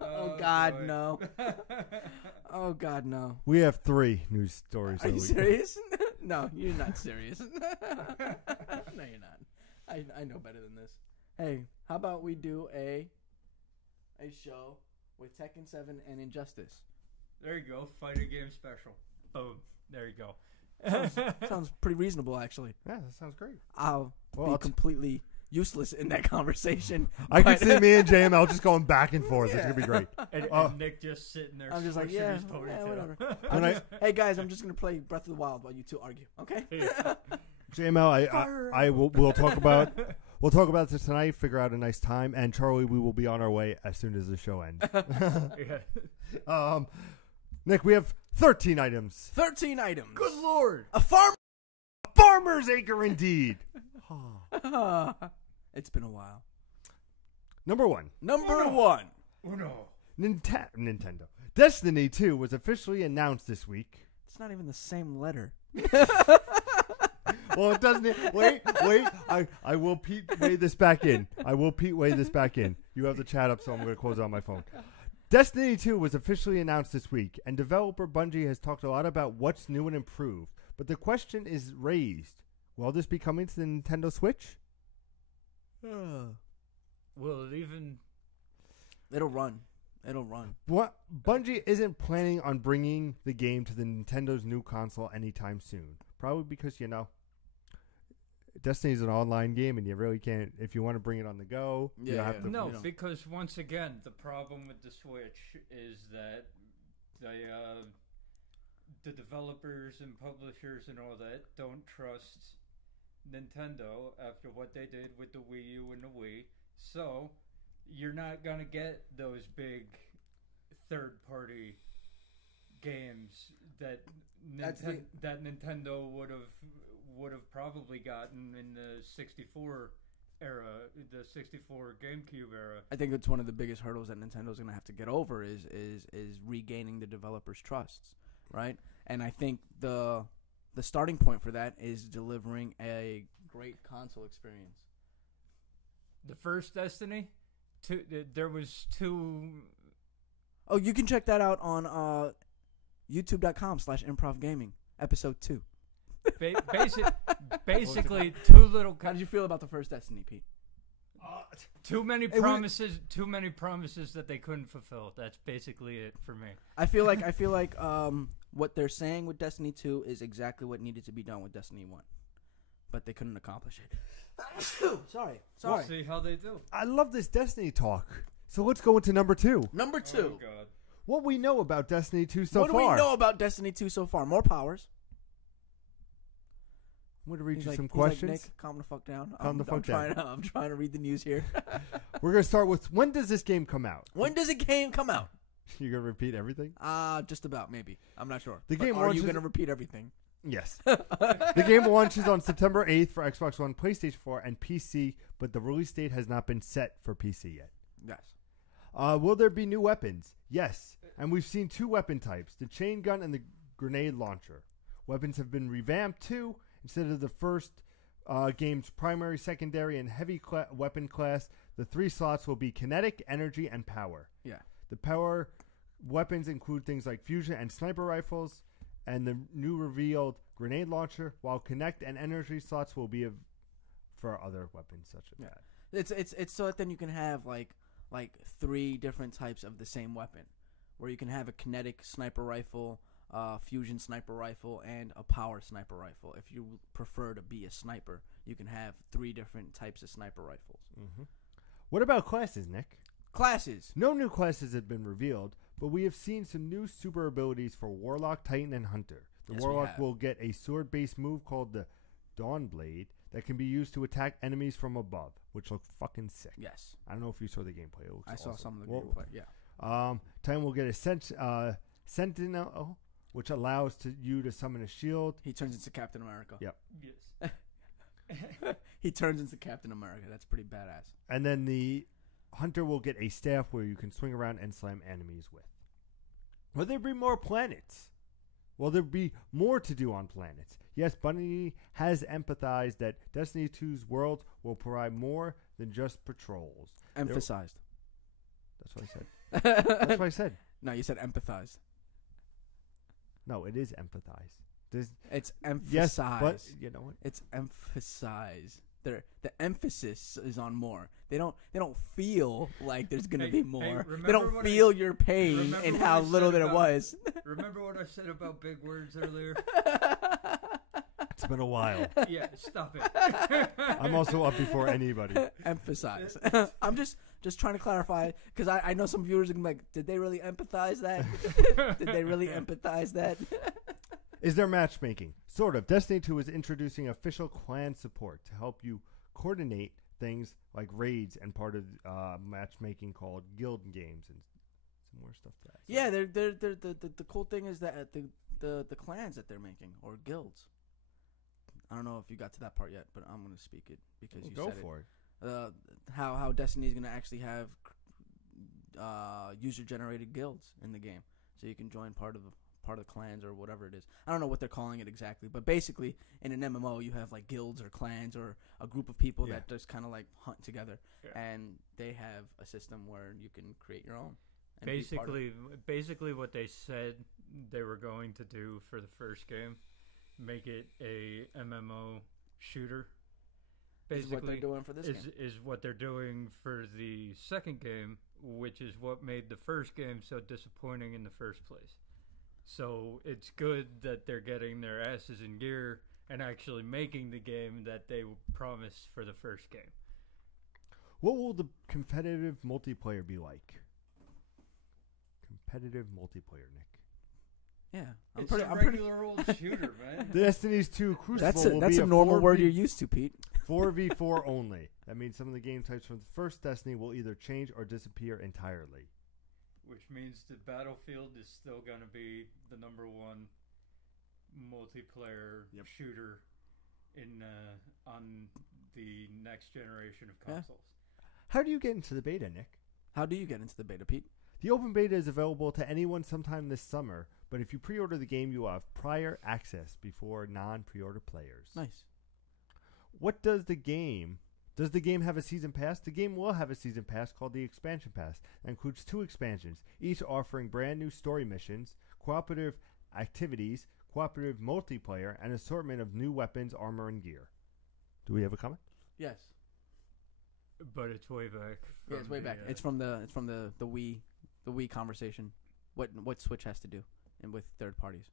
Oh, God, boy. no. Oh, God, no. We have 3 news stories Are of you the week. serious? No, you're not serious. No, you're not. I know better than this. Hey, how about we do a show with Tekken 7 and Injustice? There you go. Fighting game special. Boom. There you go. Sounds pretty reasonable, actually. Yeah, that sounds great. I'll Well, be I'll completely useless in that conversation. I could but- see me and JML just going back and forth. It's Yeah. going to be great. And Nick just sitting there. I'm just like, swishing yeah, his ponytail. whatever. When I- Hey, guys, I'm just going to play Breath of the Wild while you two argue, okay? JML, we'll talk about this tonight, figure out a nice time, and Charlie, we will be on our way as soon as the show ends. Yeah. Nick, we have 13 items. 13 items. Good Lord. A farm. Farmer's acre indeed. It's been a while. Number 1. Number 1. Oh, no. Nintendo. Destiny 2 was officially announced this week. It's not even the same letter. Well, it doesn't. Wait. I will weigh this back in. You have the chat up, so I'm going to close on my phone. Destiny 2 was officially announced this week, and developer Bungie has talked a lot about what's new and improved. But the question is raised: will this be coming to the Nintendo Switch? Will it even? It'll run. What? Bungie isn't planning on bringing the game to the Nintendo's new console anytime soon. Probably because, Destiny is an online game, and you really can't. If you want to bring it on the go, you have to. No, because once again, the problem with the Switch is that the developers and publishers and all that don't trust Nintendo after what they did with the Wii U and the Wii. So you're not gonna get those big third-party games that Nintendo would have probably gotten in the 64 era, the 64 GameCube era. I think it's one of the biggest hurdles that Nintendo's going to have to get over is regaining the developers' trusts, right? And I think the starting point for that is delivering a great console experience. The first Destiny, there was 2. Oh, you can check that out on youtube.com/ImprovGaming, episode 2. Basically, 2 little. How did you feel about the first Destiny, Pete? Too many promises. Too many promises that they couldn't fulfill. That's basically it for me. I feel like what they're saying with Destiny 2 is exactly what needed to be done with Destiny 1, but they couldn't accomplish it. Sorry. We'll see how they do. I love this Destiny talk. So let's go into number 2. Number 2. Oh God. What we know about Destiny 2 so what far. do we know about Destiny 2 so far? More powers. I'm going to read you some He's questions. Like, Nick, calm the fuck down. Calm the fuck down. I'm trying to read the news here. We're going to start with, when does this game come out? When does a game come out? You're going to repeat everything? Just about, maybe. I'm not sure. The But game are you launches- going to repeat everything? Yes. The game launches on September 8th for Xbox One, PlayStation 4, and PC, but the release date has not been set for PC yet. Yes. Will there be new weapons? Yes. And we've seen 2 weapon types, the chain gun and the grenade launcher. Weapons have been revamped too. Instead of the first game's primary, secondary, and heavy weapon class, the 3 slots will be kinetic, energy, and power. Yeah. The power weapons include things like fusion and sniper rifles, and the new revealed grenade launcher, while connect and energy slots will be for other weapons such as that. It's so that then you can have like 3 different types of the same weapon, where you can have a kinetic sniper rifle, fusion sniper rifle, and a power sniper rifle. If you prefer to be a sniper, you can have 3 different types of sniper rifles. Mm-hmm. What about classes, Nick? Classes. No new classes have been revealed, but we have seen some new super abilities for Warlock, Titan, and Hunter. The Yes, we Warlock have. will get a sword-based move called the Dawn Blade that can be used to attack enemies from above, which looks fucking sick. Yes. I don't know if you saw the gameplay. It looks I saw awesome. some of the Well, gameplay. Yeah. Titan will get a Sentinel which allows you to summon a shield. He turns into Captain America. Yep. Yes. He turns into Captain America. That's pretty badass. And then the hunter will get a staff where you can swing around and slam enemies with. Will there be more planets? Will there be more to do on planets? Yes, Bunny has empathized that Destiny 2's world will provide more than just patrols. Emphasized. That's what I said. That's what I said. No, you said empathized. No, it is empathize. It's emphasized. Yes, but you know what? It's emphasized. The emphasis is on more. They don't feel like there's gonna be more. They don't feel your pain and how little that it was. Remember what I said about big words earlier? It's been a while. Yeah, stop it. I'm also up before anybody. Emphasize. I'm just trying to clarify because I know some viewers are gonna be like, did they really empathize that? Did they really empathize that? Is there matchmaking? Sort of. Destiny 2 is introducing official clan support to help you coordinate things like raids and part of matchmaking called guild games and some more stuff. Yeah, the cool thing is that the clans that they're making or guilds. I don't know if you got to that part yet, but I'm gonna speak it because you go said for it. How Destiny is gonna actually have user generated guilds in the game, so you can join part of clans or whatever it is. I don't know what they're calling it exactly, but basically in an MMO you have like guilds or clans or a group of people that just kind of like hunt together, and they have a system where you can create your own. Basically what they said they were going to do for the first game, make it a MMO shooter. Basically, is what they're doing for this game. Is what they're doing for the second game, which is what made the first game so disappointing in the first place. So it's good that they're getting their asses in gear and actually making the game that they promised for the first game. What will the competitive multiplayer be like? Competitive multiplayer, Nick. Yeah, I'm pretty old shooter, man. Destiny's 2 Crucible will that's be a normal word you're used to, Pete. 4v4 only. That means some of the game types from the first Destiny will either change or disappear entirely. Which means the Battlefield is still going to be the number one multiplayer shooter in on the next generation of consoles. How do you get into the beta, Nick? How do you get into the beta, Pete? The open beta is available to anyone sometime this summer, but if you pre-order the game, you will have prior access before non-pre-order players. Nice. What does the game... Does the game have a season pass? The game will have a season pass called the Expansion Pass. That includes 2 expansions, each offering brand new story missions, cooperative activities, cooperative multiplayer, and assortment of new weapons, armor, and gear. Do we have a comment? Yes. But it's way back. Yeah, it's way back. It's from the Wii conversation. What Switch has to do and with third parties.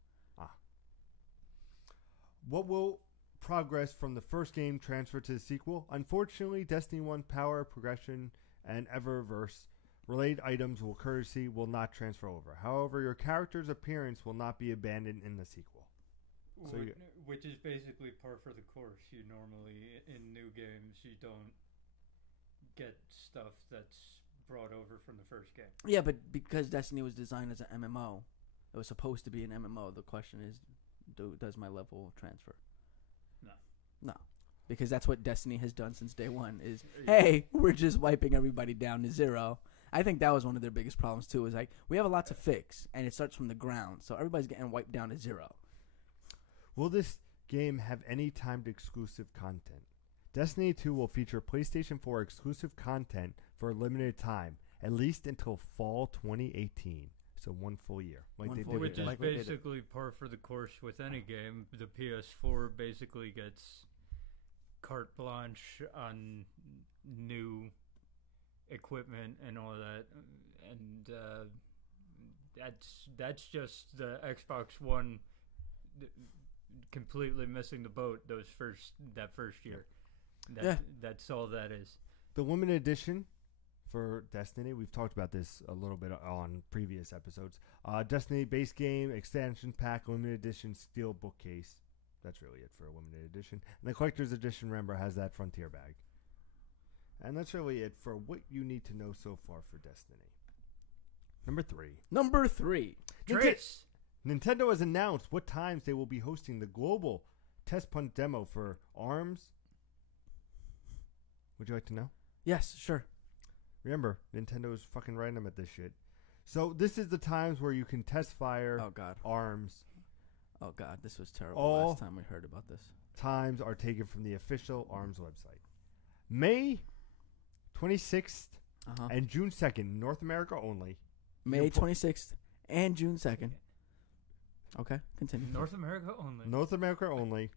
What will progress from the first game transfer to the sequel? Unfortunately, Destiny 1 power, progression, and Eververse related items will not transfer over. However, your character's appearance will not be abandoned in the sequel. So which is basically par for the course. You normally, in new games, you don't get stuff that's brought over from the first game. Yeah, but because Destiny was designed as an MMO, it was supposed to be an MMO. The question is, does my level transfer? No, because that's what Destiny has done since day one. Is hey, we're just wiping everybody down to 0. I think that was one of their biggest problems too. Is like we have a lot to fix, and it starts from the ground, so everybody's getting wiped down to 0. Will this game have any timed exclusive content? Destiny 2 will feature PlayStation 4 exclusive content for a limited time, at least until fall 2018. So 1 full year. Which is basically par for the course with any game. The PS4 basically gets carte blanche on new equipment and all that. And that's just the Xbox One completely missing the boat that first year. That's all that is. The limited edition for Destiny, we've talked about this a little bit on previous episodes. Destiny base game, expansion pack, limited edition steel bookcase. That's really it for a limited edition. And the collector's edition, remember, has that Frontier bag. And that's really it for what you need to know so far for Destiny. Number 3. Number 3. Trace. Nintendo has announced what times they will be hosting the global test punt demo for ARMS. Would you like to know? Yes, sure. Remember, Nintendo is fucking random at this shit. So this is the times where you can test fire Oh God. ARMS. Oh God, this was terrible All last time we heard about this. times are taken from the official ARMS website. May 26th and June 2nd, North America only. May 26th and June 2nd. Okay, continue. North America only. North America only.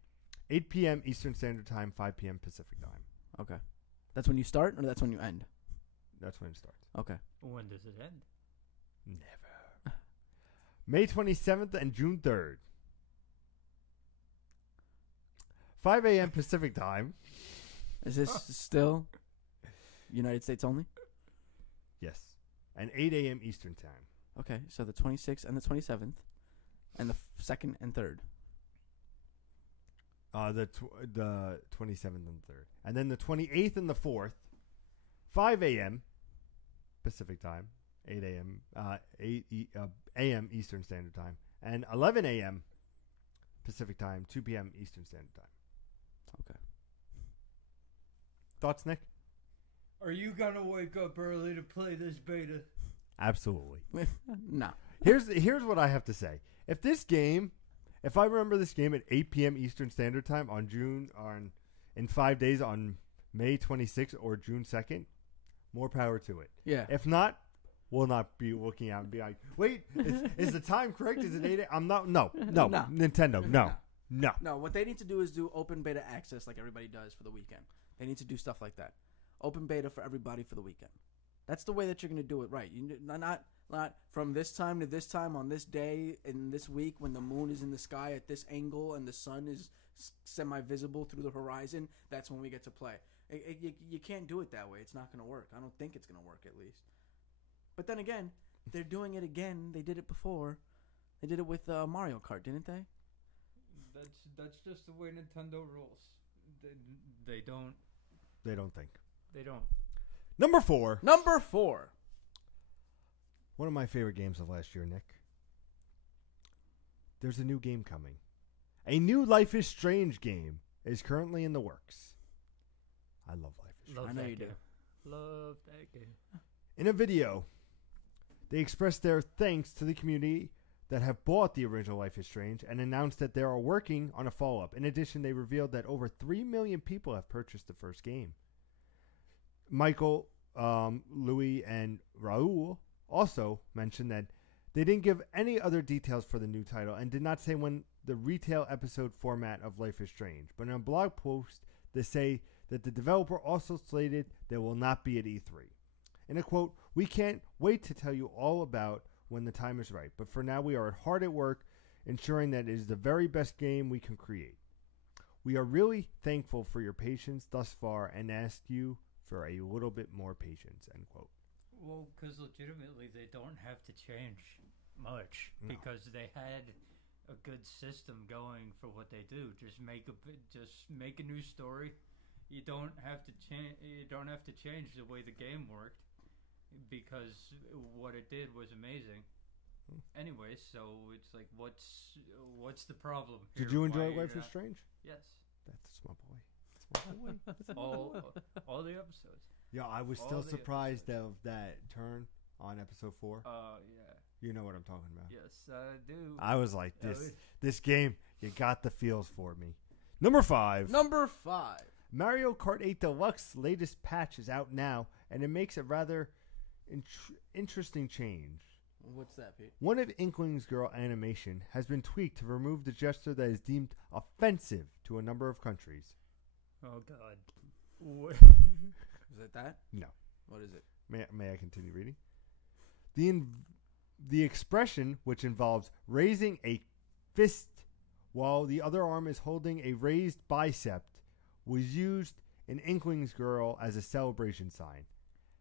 8 p.m. Eastern Standard Time, 5 p.m. Pacific Time. Okay. That's when you start or that's when you end? That's when it starts. Okay. When does it end? Never. May 27th and June 3rd. 5 a.m. Pacific Time. Is this still United States only? Yes. And 8 a.m. Eastern Time. Okay, so the 26th and the 27th and the 2nd and 3rd. The 27th and 3rd. And then the 28th and the 4th. 5 a.m. Pacific Time. 8 a.m. 8 a.m. Eastern Standard Time. And 11 a.m. Pacific Time. 2 p.m. Eastern Standard Time. Okay. Thoughts, Nick? Are you gonna wake up early to play this beta? Absolutely. No. Here's what I have to say. If I remember this game at 8 p.m. Eastern Standard Time in 5 days on May 26th or June 2nd, more power to it. Yeah. If not, we'll not be looking out and be like, wait, is the time correct? Is it 8? I'm not. No. Nintendo, no. No, what they need to do is do open beta access like everybody does for the weekend. They need to do stuff like that. Open beta for everybody for the weekend. That's the way that you're going to do it right. You not from this time to this time on this day in this week when the moon is in the sky at this angle and the sun is semi-visible through the horizon. That's when we get to play. You can't do it that way. It's not going to work. I don't think it's going to work at least. But then again, they're doing it again. They did it before. They did it with Mario Kart, didn't they? That's just the way Nintendo rules. They don't. They don't think. They don't. Number 4. One of my favorite games of last year, Nick. There's a new game coming. A new Life is Strange game is currently in the works. I love Life is Strange. I know you do. Love that game. In a video, they expressed their thanks to the community that have bought the original Life is Strange and announced that they are working on a follow-up. In addition, they revealed that over 3 million people have purchased the first game. Michael, Louis, and Raul also mentioned that they didn't give any other details for the new title and did not say when the retail episode format of Life is Strange. But in a blog post, they say that the developer also slated they will not be at E3. In a quote, "We can't wait to tell you all about when the time is right, but for now we are hard at work ensuring that it is the very best game we can create. We are really thankful for your patience thus far and ask you for a little bit more patience," end quote. Well, because legitimately they don't have to change much because they had a good system going for what they do. Just make a new story. You don't have to change. You don't have to change the way the game worked because what it did was amazing. Anyway, so it's like, what's the problem here? Did you enjoy Why Life you're is not- Strange? Yes. That's my boy. That's my boy. That's my boy. all the episodes. Yeah, I was all still the surprised of that turn on episode 4. Yeah. You know what I'm talking about. Yes, I do. I was like, Yeah, this game, you got the feels for me. Number 5. Number 5. Mario Kart 8 Deluxe latest patch is out now, and it makes a rather interesting change. What's that, Pete? One of Inkling's Girl animation has been tweaked to remove the gesture that is deemed offensive to a number of countries. Oh God. What? Is it that? No. What is it? May I continue reading? The expression, which involves raising a fist while the other arm is holding a raised bicep, was used in Inkling's Girl as a celebration sign.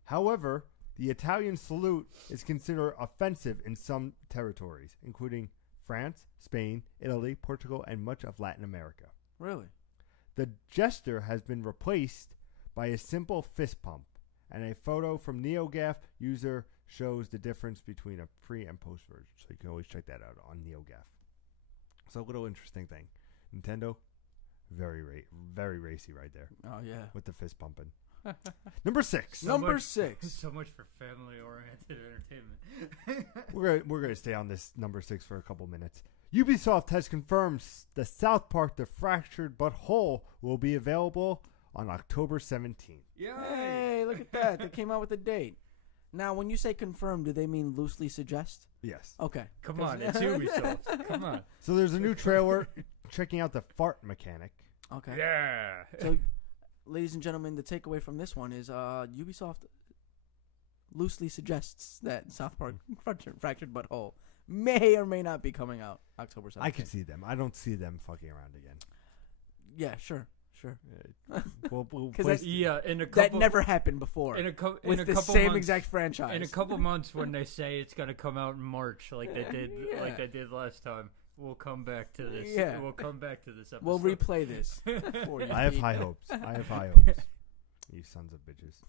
However, the Italian salute is considered offensive in some territories, including France, Spain, Italy, Portugal, and much of Latin America. Really? The gesture has been replaced by a simple fist pump, and a photo from NeoGAF user shows the difference between a pre and post version. So you can always check that out on NeoGAF. So a little interesting thing. Nintendo, very racy right there. Oh yeah. With the fist pumping. Number 6. Number 6. So much for family-oriented entertainment. We're gonna stay on this number 6 for a couple minutes. Ubisoft has confirmed the South Park: The Fractured But Whole will be available on October 17th. Yay! Hey, look at that. They came out with a date. Now, when you say confirmed, do they mean loosely suggest? Yes. Okay. Come on, it's Ubisoft. Come on. So there's a new trailer checking out the fart mechanic. Okay. Yeah. So, ladies and gentlemen, the takeaway from this one is Ubisoft loosely suggests that South Park Fractured But Whole may or may not be coming out October 17th. I can see them. I don't see them fucking around again. Yeah, sure. We'll Because Yeah, in a that couple, never happened before in a couple same months, exact franchise. In a couple months, when they say it's gonna come out in March, like they did, Yeah. like they did last time, we'll come back to this. Yeah. We'll come back to this episode. We'll replay this for you. I have high hopes. You sons of bitches.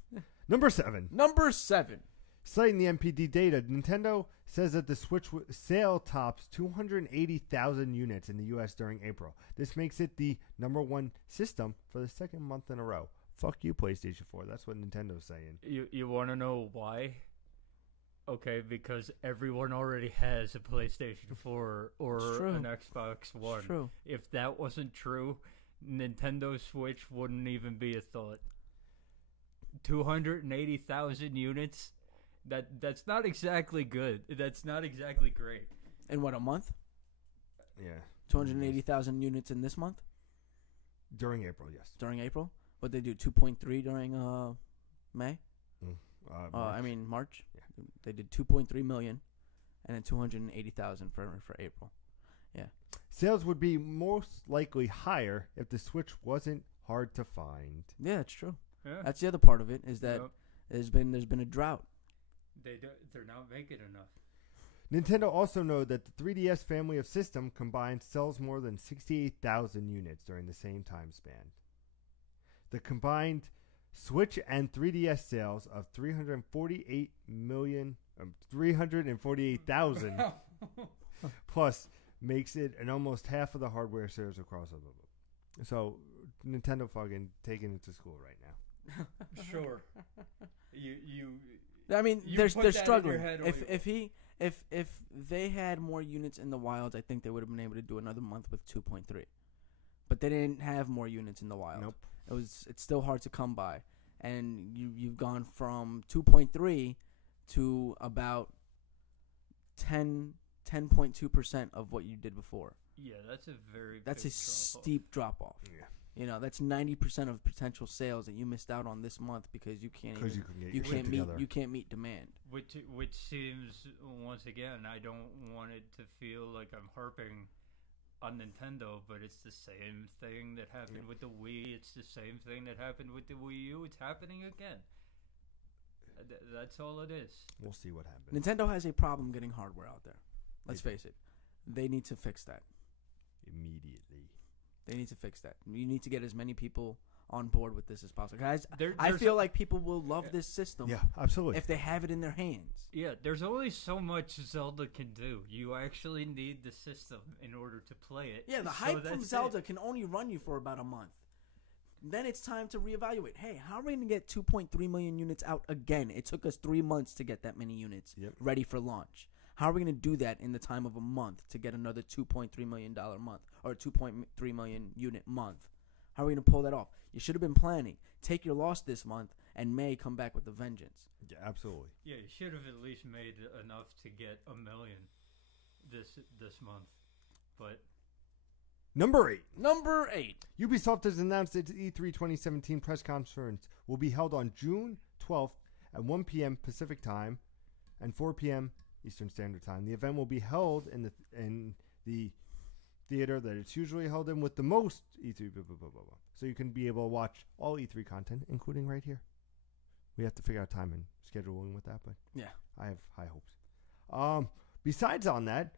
Number 7. Number 7. Citing the MPD data, Nintendo says that the Switch sale tops 280,000 units in the U.S. during April. This makes it the number 1 system for the second month in a row. Fuck you, PlayStation 4. That's what Nintendo's saying. You want to know why? Okay, because everyone already has a PlayStation 4 or an Xbox One. It's true. If that wasn't true, Nintendo Switch wouldn't even be a thought. 280,000 units? That's not exactly good. That's not exactly great. In what, a month? Yeah. 280,000 units in this month? During April, yes. During April? But they do 2.3 during May? March. Yeah. They did 2.3 million and then 280,000 for April. Yeah. Sales would be most likely higher if the Switch wasn't hard to find. Yeah, that's true. Yeah. That's the other part of it is that there's been a drought. They're not making enough. Nintendo also noted that the 3DS family of system combined sells more than 68,000 units during the same time span. The combined Switch and 3DS sales of 348,000 plus makes it an almost half of the hardware sales across the board. So Nintendo fucking taking it to school right now. Sure. I mean, You they're put that in struggling. your head, If they had more units in the wilds, I think they would have been able to do another month with 2.3. But they didn't have more units in the wild. Nope. It's still hard to come by, and you've gone from 2.3 to about 10.2% of what you did before. Yeah, that's a That's a big drop-off. steep drop off. Yeah. You know, that's 90% of potential sales that you missed out on this month because you can't Because even, you can't you can't meet demand. Which seems, once again, I don't want it to feel like I'm harping on Nintendo, but it's the same thing that happened with the Wii. It's the same thing that happened with the Wii U. It's happening again. That's all it is. We'll see what happens. Nintendo has a problem getting hardware out there. Let's face it. They need to fix that. Immediately. They need to fix that. You need to get as many people on board with this as possible. Guys, I there's feel like people will love this system Yeah, absolutely. if they have it in their hands. Yeah, there's only so much Zelda can do. You actually need the system in order to play it. Yeah, the So hype from that's Zelda it. can only run you for about a month. Then it's time to reevaluate. Hey, how are we going to get 2.3 million units out again? It took us 3 months to get that many units ready for launch. How are we going to do that in the time of a month to get another $2.3 million month or 2.3 million unit month? How are we going to pull that off? You should have been planning. Take your loss this month and May come back with a vengeance. Yeah, absolutely. Yeah, you should have at least made enough to get 1 million this month. But Number 8. Number 8. Ubisoft has announced its E3 2017 press conference will be held on June 12th at 1 p.m. Pacific Time and 4 p.m. Eastern Standard Time. The event will be held in the theater that it's usually held in with the most E3 So you can be able to watch all E3 content, including right here. We have to figure out time and scheduling with that, but yeah, I have high hopes. Besides on that,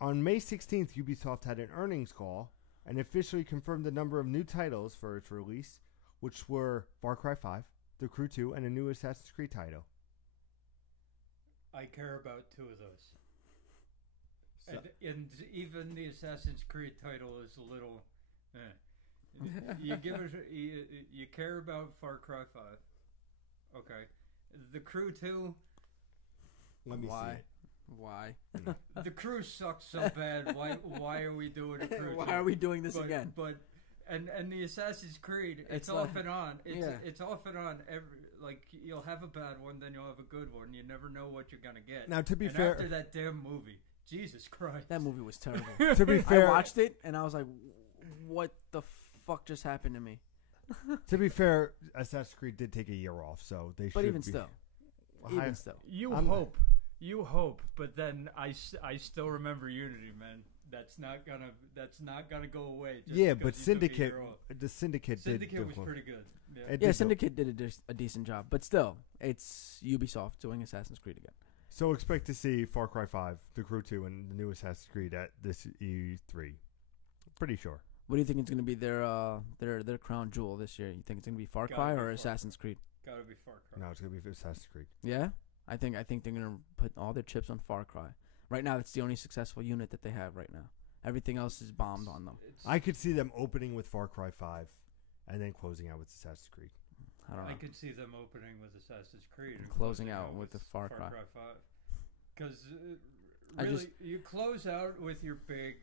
on May 16th, Ubisoft had an earnings call and officially confirmed the number of new titles for its release, which were Far Cry 5, The Crew 2, and a new Assassin's Creed title. I care about 2 of those. So- And even the Assassin's Creed title is a little. You give it. You care about Far Cry 5. Okay. The Crew 2. Let me Why? see it. Why? The Crew sucks so bad. Why are we doing a Crew 2? Why are we doing this again? But and the Assassin's Creed, it's It's off like- and on. yeah. It's off and on. Like you'll have a bad one, then you'll have a good one. You never know what you're gonna get. Now, to be and fair, after that damn movie, Jesus Christ, That movie was terrible. to be fair, I watched it and I was like, "What the fuck just happened to me?" to be fair, Assassin's Creed did take a year off, so they should. But even be still, high- you I'm- hope, but then I still remember Unity, man. That's not gonna go away. Just Yeah, because but you took a Syndicate, year off. the Syndicate did. Syndicate was pretty good. Yeah. It yeah, did Syndicate did a decent job, but still, it's Ubisoft doing Assassin's Creed again. So expect to see Far Cry 5, The Crew 2, and the new Assassin's Creed at this E3. Pretty sure. What do you think is going to be their crown jewel this year? You think it's going to be Far Gotta Cry be or Far Assassin's Creed? Gotta be Far Cry. No, it's gonna be Assassin's Creed. Yeah, I think they're going to put all their chips on Far Cry. Right now, it's the only successful unit that they have right now. Everything else is bombed on them. I could see them opening with Far Cry 5, and then closing out with Assassin's Creed. I don't know. I could see them opening with Assassin's Creed And and closing out with the Far Cry. 5. Because I really, just- you close out with your big.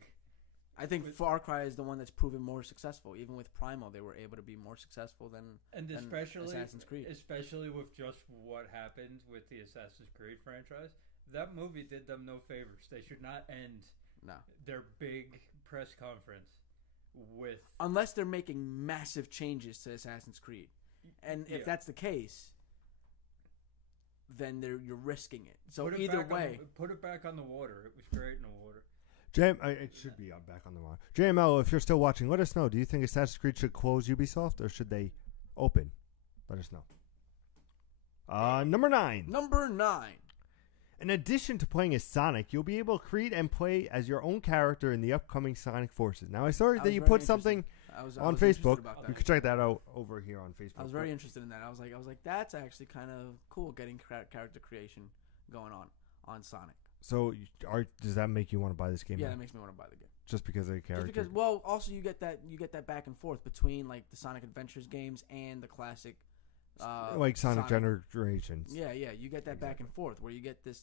I think With- Far Cry is the one that's proven more successful. Even with Primal, they were able to be more successful than And than especially Assassin's Creed. Especially with just what happened with the Assassin's Creed franchise, that movie did them no favors. They should not end No. their big press conference with. Unless they're making massive changes to Assassin's Creed. And if Yeah. that's the case, then you're risking it. So Put it either back on way, put it back on the water. It was great in the water. It should be back on the line. JML, if you're still watching, let us know. Do you think Assassin's Creed should close Ubisoft, or should they open? Let us know. Number 9. number 9. In addition to playing as Sonic, you'll be able to create and play as your own character in the upcoming Sonic Forces. Now, I saw that you put something on Facebook. You can check that out over here on Facebook. I was very interested in that. I was like, that's actually kind of cool, getting character creation going on Sonic. So, does that make you want to buy this game? Yeah, now? that makes me want to buy the game. Just because of the character? Just because, well, also you get that back and forth between like the Sonic Adventures games and the classic, like Sonic Generations. Yeah, you get that back and forth where you get this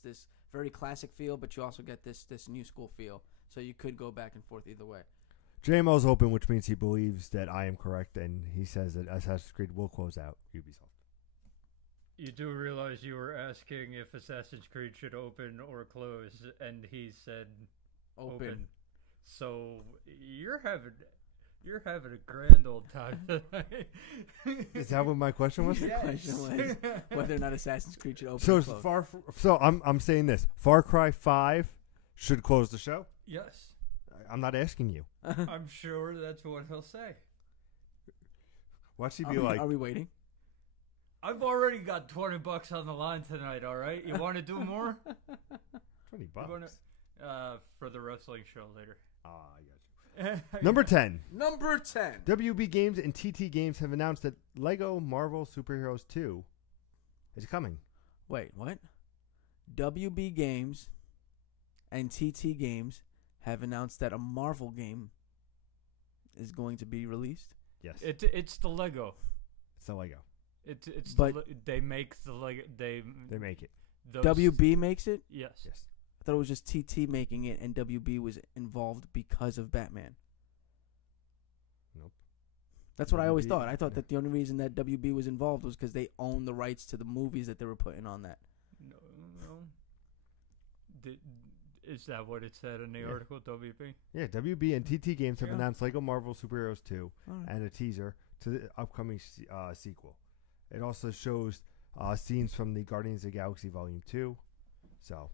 very classic feel, but you also get this new school feel. So you could go back and forth either way. JML's open, which means he believes that I am correct, and he says that Assassin's Creed will close out Ubisoft. You do realize you were asking if Assassin's Creed should open or close, and he said open. So you're having a grand old time tonight. Is that what my question was? The question was whether or not Assassin's Creed should open So or close. I'm saying this: Far Cry 5 should close the show. Yes, I'm not asking you. I'm sure that's what he'll say. Watch he be like, Are we waiting? I've already got $20 on the line tonight. All right, you want to do more? $20. For the wrestling show later. I got you. Number 10. Number 10. WB Games and TT Games have announced that Lego Marvel Superheroes 2 is coming. Wait, what? WB Games and TT Games have announced that a Marvel game is going to be released? Yes. It's the Lego. It's the Lego. They make the Lego. They make it. WB makes it? Yes. I thought it was just TT making it and WB was involved because of Batman. Nope. That's what I always WB thought. I thought that the only reason that WB was involved was because they own the rights to the movies that they were putting on that. No. Is that what it said in the article, WB? Yeah, WB and TT Games have announced Lego Marvel Superheroes 2 Right. and a teaser to the upcoming sequel. It also shows scenes from the Guardians of the Galaxy Volume 2. So,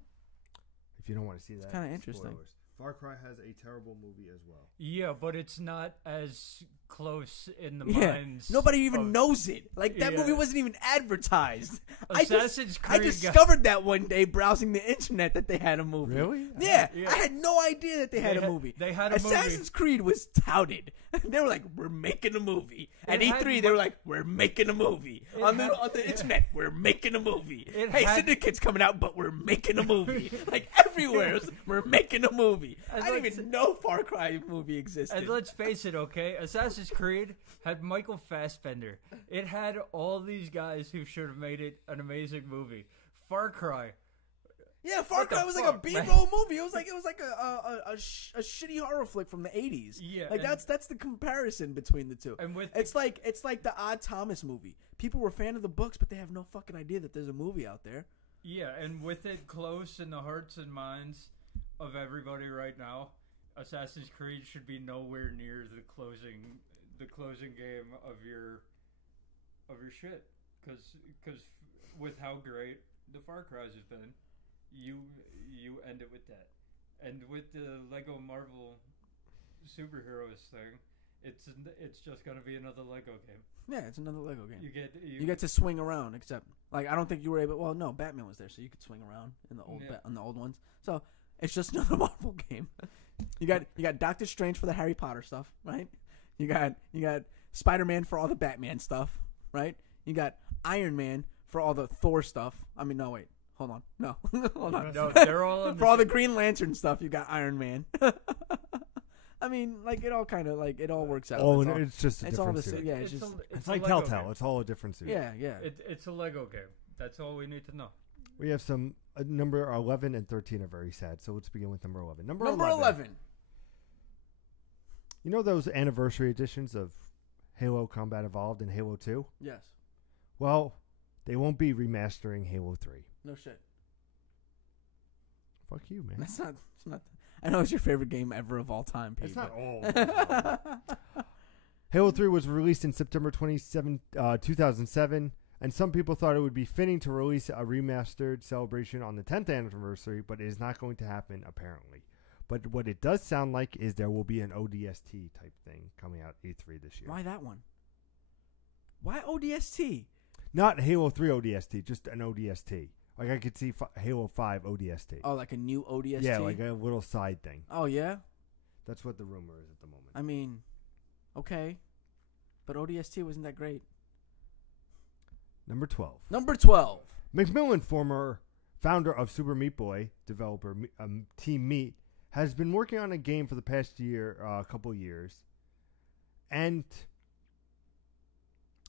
if you don't want to see that, kinda interesting. spoilers. Far Cry has a terrible movie as well. Yeah, but it's not as close in the Yeah, minds. nobody even of- knows it. Like that Yeah. movie wasn't even advertised. Assassin's I Creed discovered that one day browsing the internet that they had a movie. Really? Yeah, Yeah. I had no idea that they had a movie. They had a Assassin's movie. Creed was touted. They were like, "We're making a movie." At It had E3, they were like, "We're making a movie." On the yeah. internet, "We're making a movie." It Hey, had- Syndicate's coming out, but we're making a movie. Like everywhere, we're making a movie. And I didn't let's- even know Far Cry movie existed. And let's face it, okay? Assassin's Creed had Michael Fassbender. It had all these guys who should have made it an amazing movie. Far Cry. Yeah, Far What the Cry was like a fuck, B-roll movie. It was like a shitty horror flick from the 80s. Yeah, like and- that's the comparison between the two. And with It's like the Odd Thomas movie. People were a fan of the books, but they have no fucking idea that there's a movie out there. Yeah, and with it close in the hearts and minds of everybody right now, Assassin's Creed should be nowhere near the closing game of your shit. Because with how great the Far Cry's has been, you end it with that. And with the Lego Marvel superheroes thing, it's just gonna be another Lego game. Yeah, it's another Lego game. You You get to swing around, except like I don't think you were able. Well, no, Batman was there, so you could swing around in the old Yeah. on the old ones. So it's just another Marvel game. You got Doctor Strange for the Harry Potter stuff, right? You got Spider-Man for all the Batman stuff, right? You got Iron Man for all the Thor stuff. I mean, no, wait, hold on, no, hold on. No, they're all in For all the Green Lantern stuff, you got Iron Man. I mean, like it all kind of like it all works out. Oh, It's all- it's just a it's all different the suit. same. Yeah, It's, it's just It's a like Lego Telltale. game. It's all a different suit. yeah. It's a Lego game. That's all we need to know. We have some number 11 and 13 are very sad. So let's begin with number 11. Number Number 11. You know those anniversary editions of Halo Combat Evolved and Halo 2? Yes. Well, they won't be remastering Halo 3. No shit. Fuck you, man. That's not. It's not. I know it's your favorite game ever of all time, Pete. It's not all. but- Halo 3 was released in September 2007, and some people thought it would be fitting to release a remastered celebration on the 10th anniversary, but it is not going to happen, apparently. But what it does sound like is there will be an ODST type thing coming out E3 this year. Why that one? Why ODST? Not Halo 3 ODST, just an ODST. Like I could see Halo 5 ODST. Oh, like a new ODST? Yeah, like a little side thing. Oh yeah. That's what the rumor is at the moment. I mean, okay, but ODST wasn't that great. Number 12. Number 12. McMillan, former founder of Super Meat Boy, developer Team Meat, has been working on a game for the past couple years, and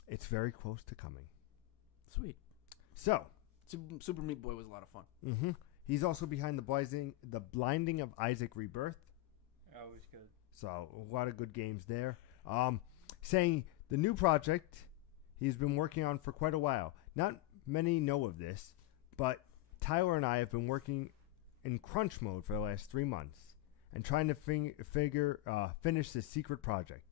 it's very close to coming. Sweet. So, Super Meat Boy was a lot of fun. he's also behind the Blinding of Isaac Rebirth. Always good. So a lot of good games there. Saying the new project he's been working on for quite a while. Not many know of this, but Tyler and I have been working in crunch mode for the last 3 months and trying to finish this secret project.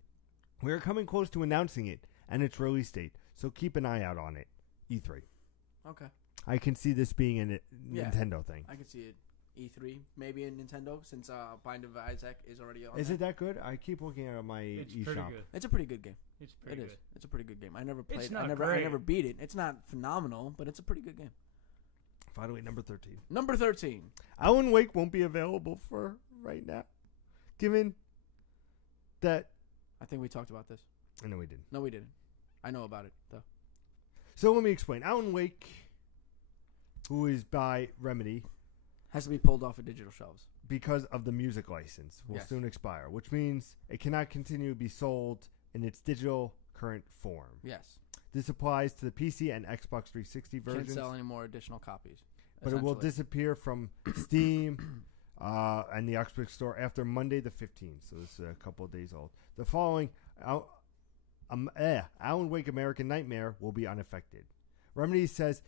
We are coming close to announcing it and its release date, so keep an eye out on it. E3. Okay. I can see this being a Yeah. Nintendo thing. I can see it. E3, maybe in Nintendo, since Bind of Isaac is already on. Is it that good? I keep looking at my It's pretty eShop. good. It's a pretty good game. It's pretty It is. good. It's a pretty good game. I never played. It's it. not I great. never beat it. It's not phenomenal, but it's a pretty good game. Finally, number 13. Number 13. Alan Wake won't be available for right now, given that. I think we talked about this. I know we didn't. No, we didn't. I know about it though. So let me explain. Alan Wake, who is by Remedy, Has to be pulled off of digital shelves. because of the music license, will Yes. soon expire, which means it cannot continue to be sold in its digital current form. Yes. This applies to the PC and Xbox 360 Can't versions, sell any more additional copies. but it will essentially. disappear from Steam and the Xbox Store after Monday the 15th. So this is a couple of days old. The following Alan Wake American Nightmare will be unaffected. Remedy says,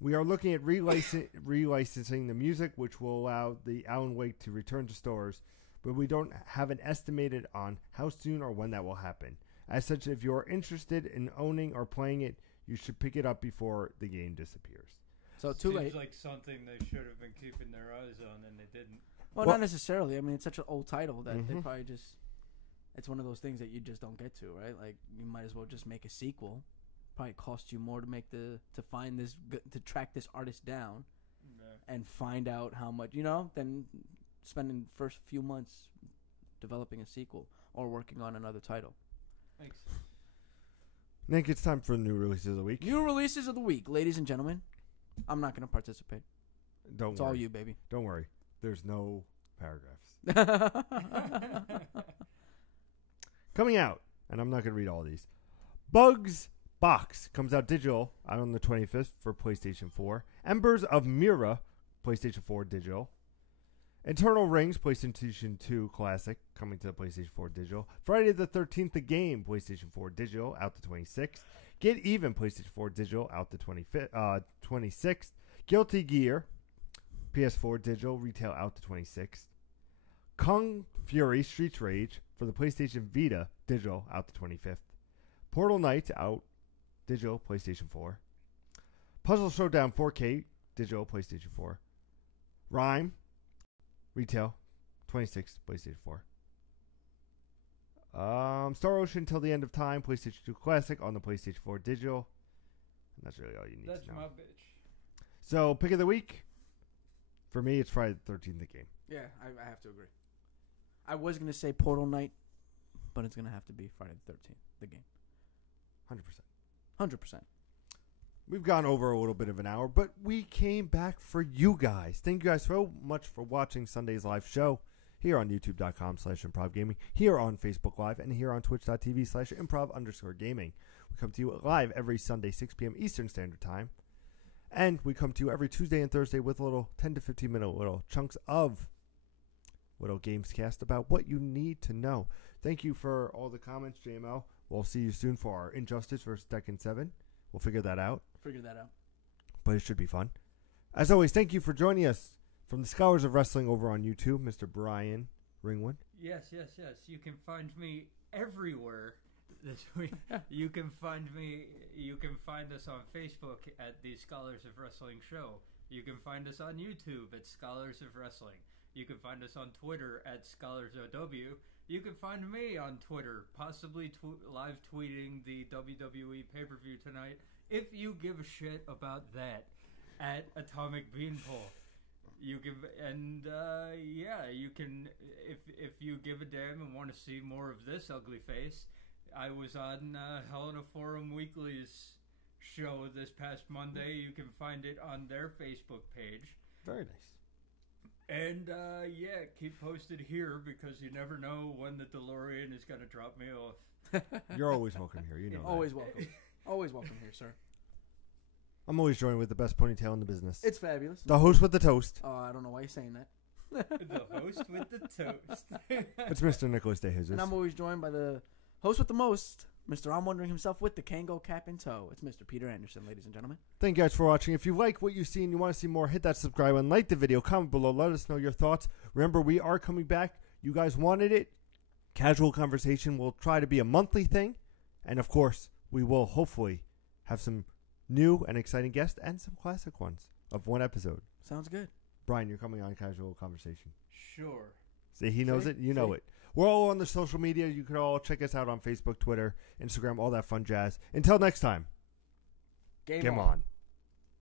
we are looking at relicensing the music, which will allow the Alan Wake to return to stores, but we don't have an estimated on how soon or when that will happen. As such, if you are interested in owning or playing it, you should pick it up before the game disappears. So too Seems late. like something they should have been keeping their eyes on, and they didn't. Well, not necessarily. I mean, it's such an old title that they Mhm. probably just. It's one of those things that you just don't get to, right? Like you might as well just make a sequel. Probably cost you more to make to find this to track this artist down and find out how much than spending the first few months developing a sequel or working on another title. Thanks. Nick, it's time for the new releases of the week. New releases of the week, ladies and gentlemen. I'm not going to participate. Don't It's worry. all you, baby. Don't worry. There's no paragraphs. Coming out, and I'm not going to read all these. Bugs Box comes out digital out on the 25th for PlayStation 4. Embers of Mira, PlayStation 4 digital. Internal Rings, PlayStation 2 Classic, coming to the PlayStation 4 digital. Friday the 13th, the game, PlayStation 4 digital, out the 26th. Get Even, PlayStation 4 digital, out the 26th. Guilty Gear, PS4 digital, retail, out the 26th. Kung Fury Streets Rage for the PlayStation Vita, digital, out the 25th. Portal Knights, out, digital, PlayStation 4. Puzzle Showdown 4K, digital, PlayStation 4. Rhyme, retail, 26th, PlayStation 4. Star Ocean Till the End of Time, PlayStation 2 Classic on the PlayStation 4 digital. And that's really all you need That's to know. my bitch. So, pick of the week. For me, it's Friday the 13th, the game. Yeah, I have to agree. I was going to say Portal Night, but it's going to have to be Friday the 13th, the game. 100%. 100%. We've gone over a little bit of an hour, but we came back for you guys. Thank you guys so much for watching Sunday's live show here on youtube.com/improvgaming, here on Facebook Live, and here on twitch.tv/improv_gaming. We come to you live every Sunday, 6 p.m. Eastern Standard Time. And we come to you every Tuesday and Thursday with little 10 to 15 minute little chunks of little games cast about what you need to know. Thank you for all the comments, JML. We'll see you soon for our Injustice versus Tekken 7. We'll figure that out. But it should be fun. As always, thank you for joining us from the Scholars of Wrestling over on YouTube, Mr. Brian Ringwood. Yes. You can find me everywhere this week. You can find us on Facebook at the Scholars of Wrestling Show. You can find us on YouTube at Scholars of Wrestling. You can find us on Twitter at ScholarsOW. You can find me on Twitter, possibly live tweeting the WWE pay-per-view tonight, if you give a shit about that, at Atomic Beanpole. You can, you can, if you give a damn and want to see more of this ugly face, I was on Helena Forum Weekly's show this past Monday. You can find it on their Facebook page. Very nice. And, keep posted here because you never know when the DeLorean is going to drop me off. You're always welcome here. You know Always welcome. Always welcome here, sir. I'm always joined with the best ponytail in the business. It's fabulous. The host with the toast. Oh, I don't know why you're saying that. The host with the toast. It's Mr. Nicholas De Jesus. And I'm always joined by the host with the most, Mr. I'm Wondering himself with the Kango cap in tow. It's Mr. Peter Anderson, ladies and gentlemen. Thank you guys for watching. If you like what you see and you want to see more, hit that subscribe button, like the video, comment below, let us know your thoughts. Remember, we are coming back. You guys wanted it. Casual Conversation will try to be a monthly thing. And, of course, we will hopefully have some new and exciting guests and some classic ones of one episode. Sounds good. Brian, you're coming on Casual Conversation. Sure. See, he knows See? it. You know it. We're all on the social media. You can all check us out on Facebook, Twitter, Instagram, all that fun jazz. Until next time, game on.